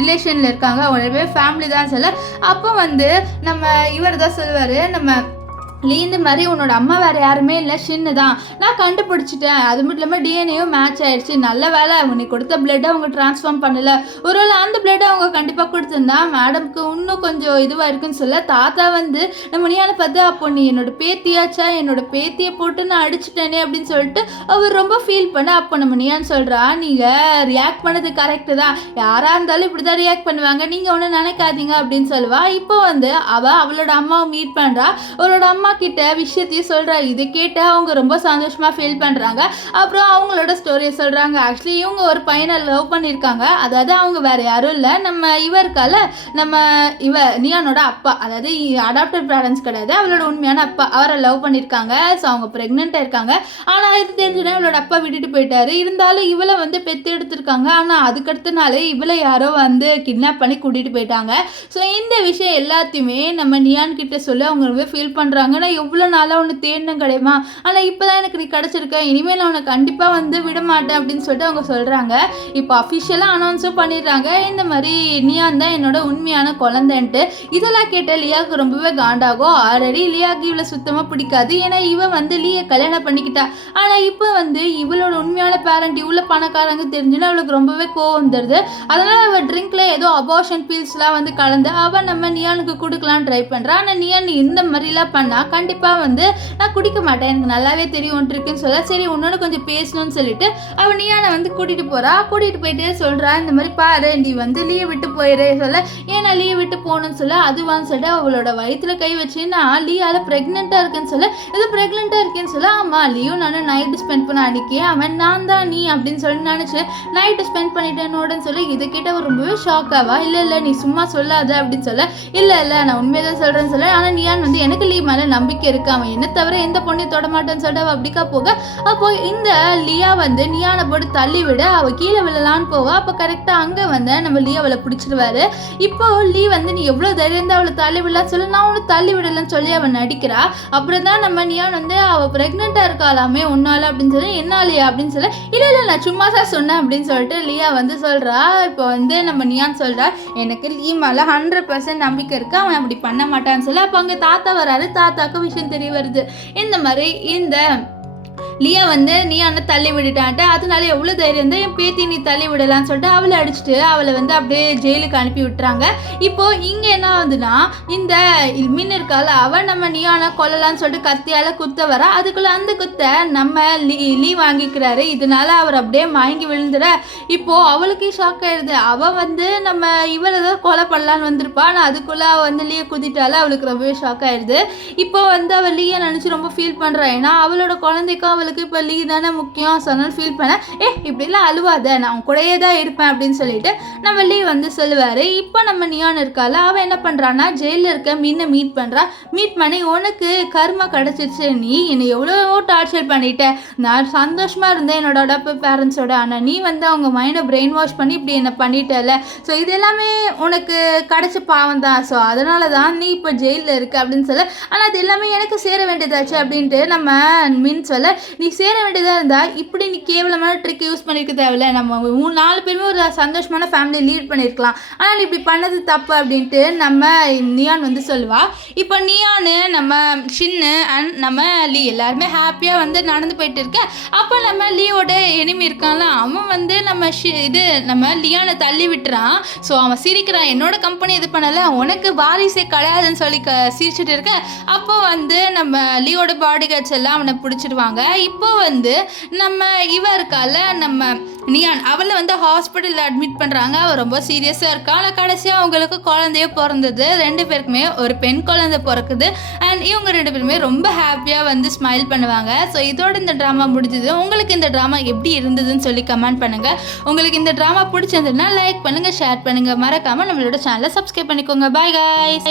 ரிலேஷனில் இருக்காங்க, அவங்களே ஃபேமிலி தான் சொல்ல, அப்போ வந்து நம்ம இவர் தான் சொல்லுவார், நம்ம லீ இந்த மாதிரி உன்னோட அம்மா வேறு யாருமே இல்லை ஷின்னு தான், நான் கண்டுபிடிச்சிட்டேன், அது மட்டும் இல்லாமல் டிஎன்ஏயும் மேட்ச் ஆயிடுச்சு, நல்ல வேலை உனக்கு கொடுத்த பிளட்டை அவங்க ட்ரான்ஸ்ஃபார்ம் பண்ணலை, ஒருவேளை அந்த பிளட்டை அவங்க கண்டிப்பாக கொடுத்துருந்தா மேடம்க்கு இன்னும் கொஞ்சம் இதுவாக இருக்குன்னு சொல்ல, தாத்தா வந்து நம்ம நியானை பார்த்து அப்போ நீ என்னோட பேத்தியாச்சா, என்னோட பேத்தியை போட்டு நான் அடிச்சிட்டேனே அப்படின்னு சொல்லிட்டு அவர் ரொம்ப ஃபீல் பண்ண. அப்போ நம்ம நியான் சொல்கிறா, நீங்கள் ரியாக்ட் பண்ணது கரெக்டு தான், யாராக இருந்தாலும் இப்படி தான் ரியாக்ட் பண்ணுவாங்க, நீங்கள் ஒன்றும் நினைக்காதீங்க அப்படின்னு சொல்லுவா. இப்போ வந்து அவளோட அம்மாவை மீட் பண்ணுறா. அவளோட அம்மா கிட்ட விஷயத்தையும் சொல்றா. இதை கேட்ட அவங்க ரொம்ப சந்தோஷமா ஃபீல் பண்றாங்க. அப்புறம் அவங்களோட ஸ்டோரியை சொல்றாங்க. ஆக்சுவலி இவங்க ஒரு பையனை லவ் பண்ணியிருக்காங்க. அதாவது அவங்க வேற யாரும் இல்லை, நம்ம இவருக்கால நம்ம நியானோட அப்பா, அதாவது அடாப்டட் பேரண்ட்ஸ் கிடையாது, அவளோட உண்மையான அப்பா, அவரை லவ் பண்ணியிருக்காங்க. ஸோ அவங்க ப்ரெக்னெண்ட்டாக இருக்காங்க. ஆனால் இது தெரிஞ்சுன்னா இவளோட அப்பா விட்டுட்டு போயிட்டாரு. இருந்தாலும் இவளை வந்து பெற்று எடுத்திருக்காங்க. ஆனால் அதுக்கடுத்த நாள் இவளை யாரோ வந்து கிட்னாப் பண்ணி கூட்டிகிட்டு போயிட்டாங்க. ஸோ இந்த விஷயம் எல்லாத்தையுமே நம்ம நியான் கிட்ட சொல்லி அவங்க ரொம்ப ஃபீல் பண்ணுறாங்க. நான் எவ்வளோ நாளாக ஒன்று தேடினும் கிடையுமா, ஆனால் இப்போ தான் எனக்கு நீ கிடச்சிருக்க, இனிமேல் நான் உன்னை கண்டிப்பாக வந்து விட மாட்டேன் அப்படின்னு சொல்லிட்டு அவங்க சொல்கிறாங்க. இப்போ அஃபிஷியலாக அனௌன்ஸும் பண்ணிடுறாங்க, இந்த மாதிரி நியான் தான் என்னோட உண்மையான குழந்தைன்ட்டு. இதெல்லாம் கேட்ட லியாவுக்கு ரொம்பவே காண்டாகும். ஆல்ரெடி லியாவுக்கு இவளை சுத்தமாக பிடிக்காது, ஏன்னா இவன் வந்து லீயை கல்யாணம் பண்ணிக்கிட்டா. ஆனால் இப்போ வந்து இவளோட உண்மையான பேரண்ட் இவ்வளோ பணக்காரங்க தெரிஞ்சுன்னா அவளுக்கு ரொம்பவே கோவம் வந்துடுது. அதனால் அவள் ட்ரிங்க்ல ஏதோ அபார்ஷன் பீல்ஸ்லாம் வந்து கலந்து அவள் நம்ம நியானுக்கு கொடுக்கலான்னு ட்ரை பண்ணுறா. ஆனால் நியான் இந்த மாதிரிலாம் பண்ணால் கண்டிப்பாக வந்து நான் குடிக்க மாட்டேன், எனக்கு நல்லாவே தெரியும் ஒன்று இருக்குன்னு சொல்ல. சரி உன்னோட கொஞ்சம் பேசணும்னு சொல்லிட்டு அவள் நியானை வந்து கூட்டிகிட்டு போகிறா. கூட்டிகிட்டு போயிட்டே சொல்கிறா, இந்த மாதிரி பாரு நீ வந்து லீவ் விட்டு போயிடு சொல்ல. ஏன்னா லீவ் விட்டு போகணும்னு சொல்ல. அதுவான்னு சொல்லிட்டு அவளோட வயிற்றுல கை வச்சு நான் லீயால் ப்ரெக்னெண்ட்டாக இருக்குன்னு சொல்ல. இது ப்ரெக்னெண்ட்டாக இருக்கேன்னு சொல்ல. ஆமாம் லீவ் நானும் நைட்டு ஸ்பெண்ட் பண்ண அன்றைக்கி அவன் நான் தான் நீ அப்படின்னு சொல்லி நினச்சி நைட்டு ஸ்பெண்ட் பண்ணிட்டேனோடன்னு சொல்லி இதை கேட்ட ரொம்பவே ஷாக் ஆவா. இல்லை நீ சும்மா சொல்லாத அப்படின்னு சொல்ல. இல்லை நான் உண்மையை தான் சொல்கிறேன்னு சொல்ல. ஆனால் நியான் வந்து எனக்கு லீவ் மேலே நம்பிக்கை இருக்கு, அவன் என்ன தவிர எந்த பொண்ணையும் தொட மாட்டேன்னு சொல்லிட்டு அவள் அப்படிக்கா போக. அப்போ இந்த லியா வந்து நியானை போட்டு தள்ளி விட அவள் கீழே விழலான்னு போவா. அப்போ கரெக்டாக அங்கே வந்து நம்ம லீ அவளை பிடிச்சிருவாரு. இப்போ லீ வந்து நீ எவ்வளோ தைரியம் தான் அவளை தள்ளி விடலான்னு சொல்லி நான் அவனை தள்ளி விடலன்னு சொல்லி அவன் நடிக்கிறா. அப்புறம் தான் நம்ம நியான் வந்து அவள் ப்ரெக்னெண்ட்டாக இருக்காளாமே உன்னால அப்படின்னு சொல்லி என்னாலியா அப்படின்னு சொல்ல. இல்லை நான் சும்மா தான் சொன்னேன் அப்படின்னு சொல்லிட்டு லியா வந்து சொல்கிறா. இப்போ வந்து நம்ம நியான் சொல்கிறா எனக்கு லீ மேலே 100% நம்பிக்கை இருக்குது, அவன் அப்படி பண்ண மாட்டான்னு சொல்லி. அப்போ அங்கே தாத்தா வராரு. தாத்தாவுக்கு விஷயம் தெரிய வருது. இந்த மாதிரி இந்த லியா வந்து நியானை தள்ளி விட்டுட்டான்ட்டு. அதனால எவ்வளோ தைரியம் தான் என் பேத்தி நீ தள்ளி விடலான்னு சொல்லிட்டு அவளை அடிச்சுட்டு அவளை வந்து அப்படியே ஜெயிலுக்கு அனுப்பி விட்டுறாங்க. இப்போது இங்கே என்ன ஆகுதுன்னா இந்த மீன் இருக்கால அவள் நம்ம நியானை கொல்லலான்னு சொல்லிட்டு கத்தியால் குத்த வர. அதுக்குள்ளே அந்த குத்தை நம்ம லீ வாங்கிக்கிறாரு. இதனால அவர் அப்படியே மயங்கி விழுந்துட. இப்போது அவளுக்கே ஷாக் ஆயிடுது. அவள் வந்து நம்ம இவரை தான் கொலை பண்ணலான்னு வந்திருப்பா. ஆனால் அதுக்குள்ளே அவள் வந்து லீயை குத்திட்டால அவளுக்கு ரொம்பவே ஷாக் ஆயிடுது. இப்போ வந்து அவள் லீயை நினச்சி ரொம்ப ஃபீல் பண்ணுறா. ஏன்னா அவளோட குழந்தைக்கும் அவளுக்கு இப்போ லீ தானே முக்கியம். சொன்னால் ஃபீல் பண்ண இப்படிலாம் அழுவாத, நான் அவன் கூடயே தான் இருப்பேன் அப்படின்னு சொல்லிட்டு நம்ம லீ வந்து சொல்லுவார். இப்போ நம்ம நியான் இருக்கால அவன் என்ன பண்ணுறான்னா ஜெயிலில் இருக்க மீனை மீட் பண்ணுறா. மீட் பண்ணி உனக்கு கர்மா கிடச்சிருச்சு, நீ என்னை எவ்வளோ டார்ச்சர் பண்ணிட்ட, நான் சந்தோஷமாக இருந்தேன் என்னோட அடாப்டிவ் பேரண்ட்ஸோட, ஆனால் நீ வந்து அவங்க மைண்டை பிரெயின் வாஷ் பண்ணி இப்படி என்னை பண்ணிட்டல. ஸோ இது எல்லாமே உனக்கு கிடைச்ச பாவம் தான். ஸோ அதனால தான் நீ இப்போ ஜெயிலில் இருக்க அப்படின்னு சொல்ல. ஆனால் அது எல்லாமே எனக்கு சேர வேண்டியதாச்சு அப்படின்ட்டு நம்ம மீன் சொல்ல. நீ சேர வேண்டியதாக இருந்தால் இப்படி நீ கேவலமான ட்ரிக் யூஸ் பண்ணியிருக்க தேவையில்ல, நம்ம 4 பேருமே ஒரு சந்தோஷமான ஃபேமிலி லீட் பண்ணியிருக்கலாம், ஆனால் இப்படி பண்ணது தப்பு அப்படின்ட்டு நம்ம நியான் வந்து சொல்லுவா. இப்போ நியானு நம்ம ஷின்னு அண்ட் நம்ம லீ எல்லாருமே ஹாப்பியாக வந்து நடந்து போயிட்டு இருக்க. அப்போ நம்ம லீயோட எனிமி இருக்கான்ல அவன் வந்து நம்ம லியானை தள்ளி விட்டுறான். ஸோ அவன் சிரிக்கிறான், என்னோட கம்பெனி இது பண்ணலை, உனக்கு வாரிசே கிடையாதுன்னு சொல்லி சிரிச்சுட்டு இருக்க. அப்போ வந்து நம்ம லீயோட பாடி கார்ட்ஸ் எல்லாம் அவனை பிடிச்சிடுவாங்க. இப்போ வந்து நம்ம இருக்கால நம்ம நியான் அவளை வந்து ஹாஸ்பிட்டலில் அட்மிட் பண்ணுறாங்க. அவள் ரொம்ப சீரியஸாக இருக்கா. ஆனால் கடைசியாக அவங்களுக்கு குழந்தைய பிறந்தது. 2 பேருக்குமே ஒரு பெண் குழந்தை பிறக்குது. அண்ட் இவங்க 2 பேருமே ரொம்ப ஹாப்பியாக வந்து ஸ்மைல் பண்ணுவாங்க. ஸோ இதோட இந்த ட்ராமா முடிஞ்சுது. உங்களுக்கு இந்த ட்ராமா எப்படி இருந்ததுன்னு சொல்லி கமெண்ட் பண்ணுங்கள். உங்களுக்கு இந்த ட்ராமா பிடிச்சிருந்ததுன்னா லைக் பண்ணுங்கள், ஷேர் பண்ணுங்கள், மறக்காமல் நம்மளோட சேனலை சப்ஸ்கிரைப் பண்ணிக்கோங்க. Bye guys.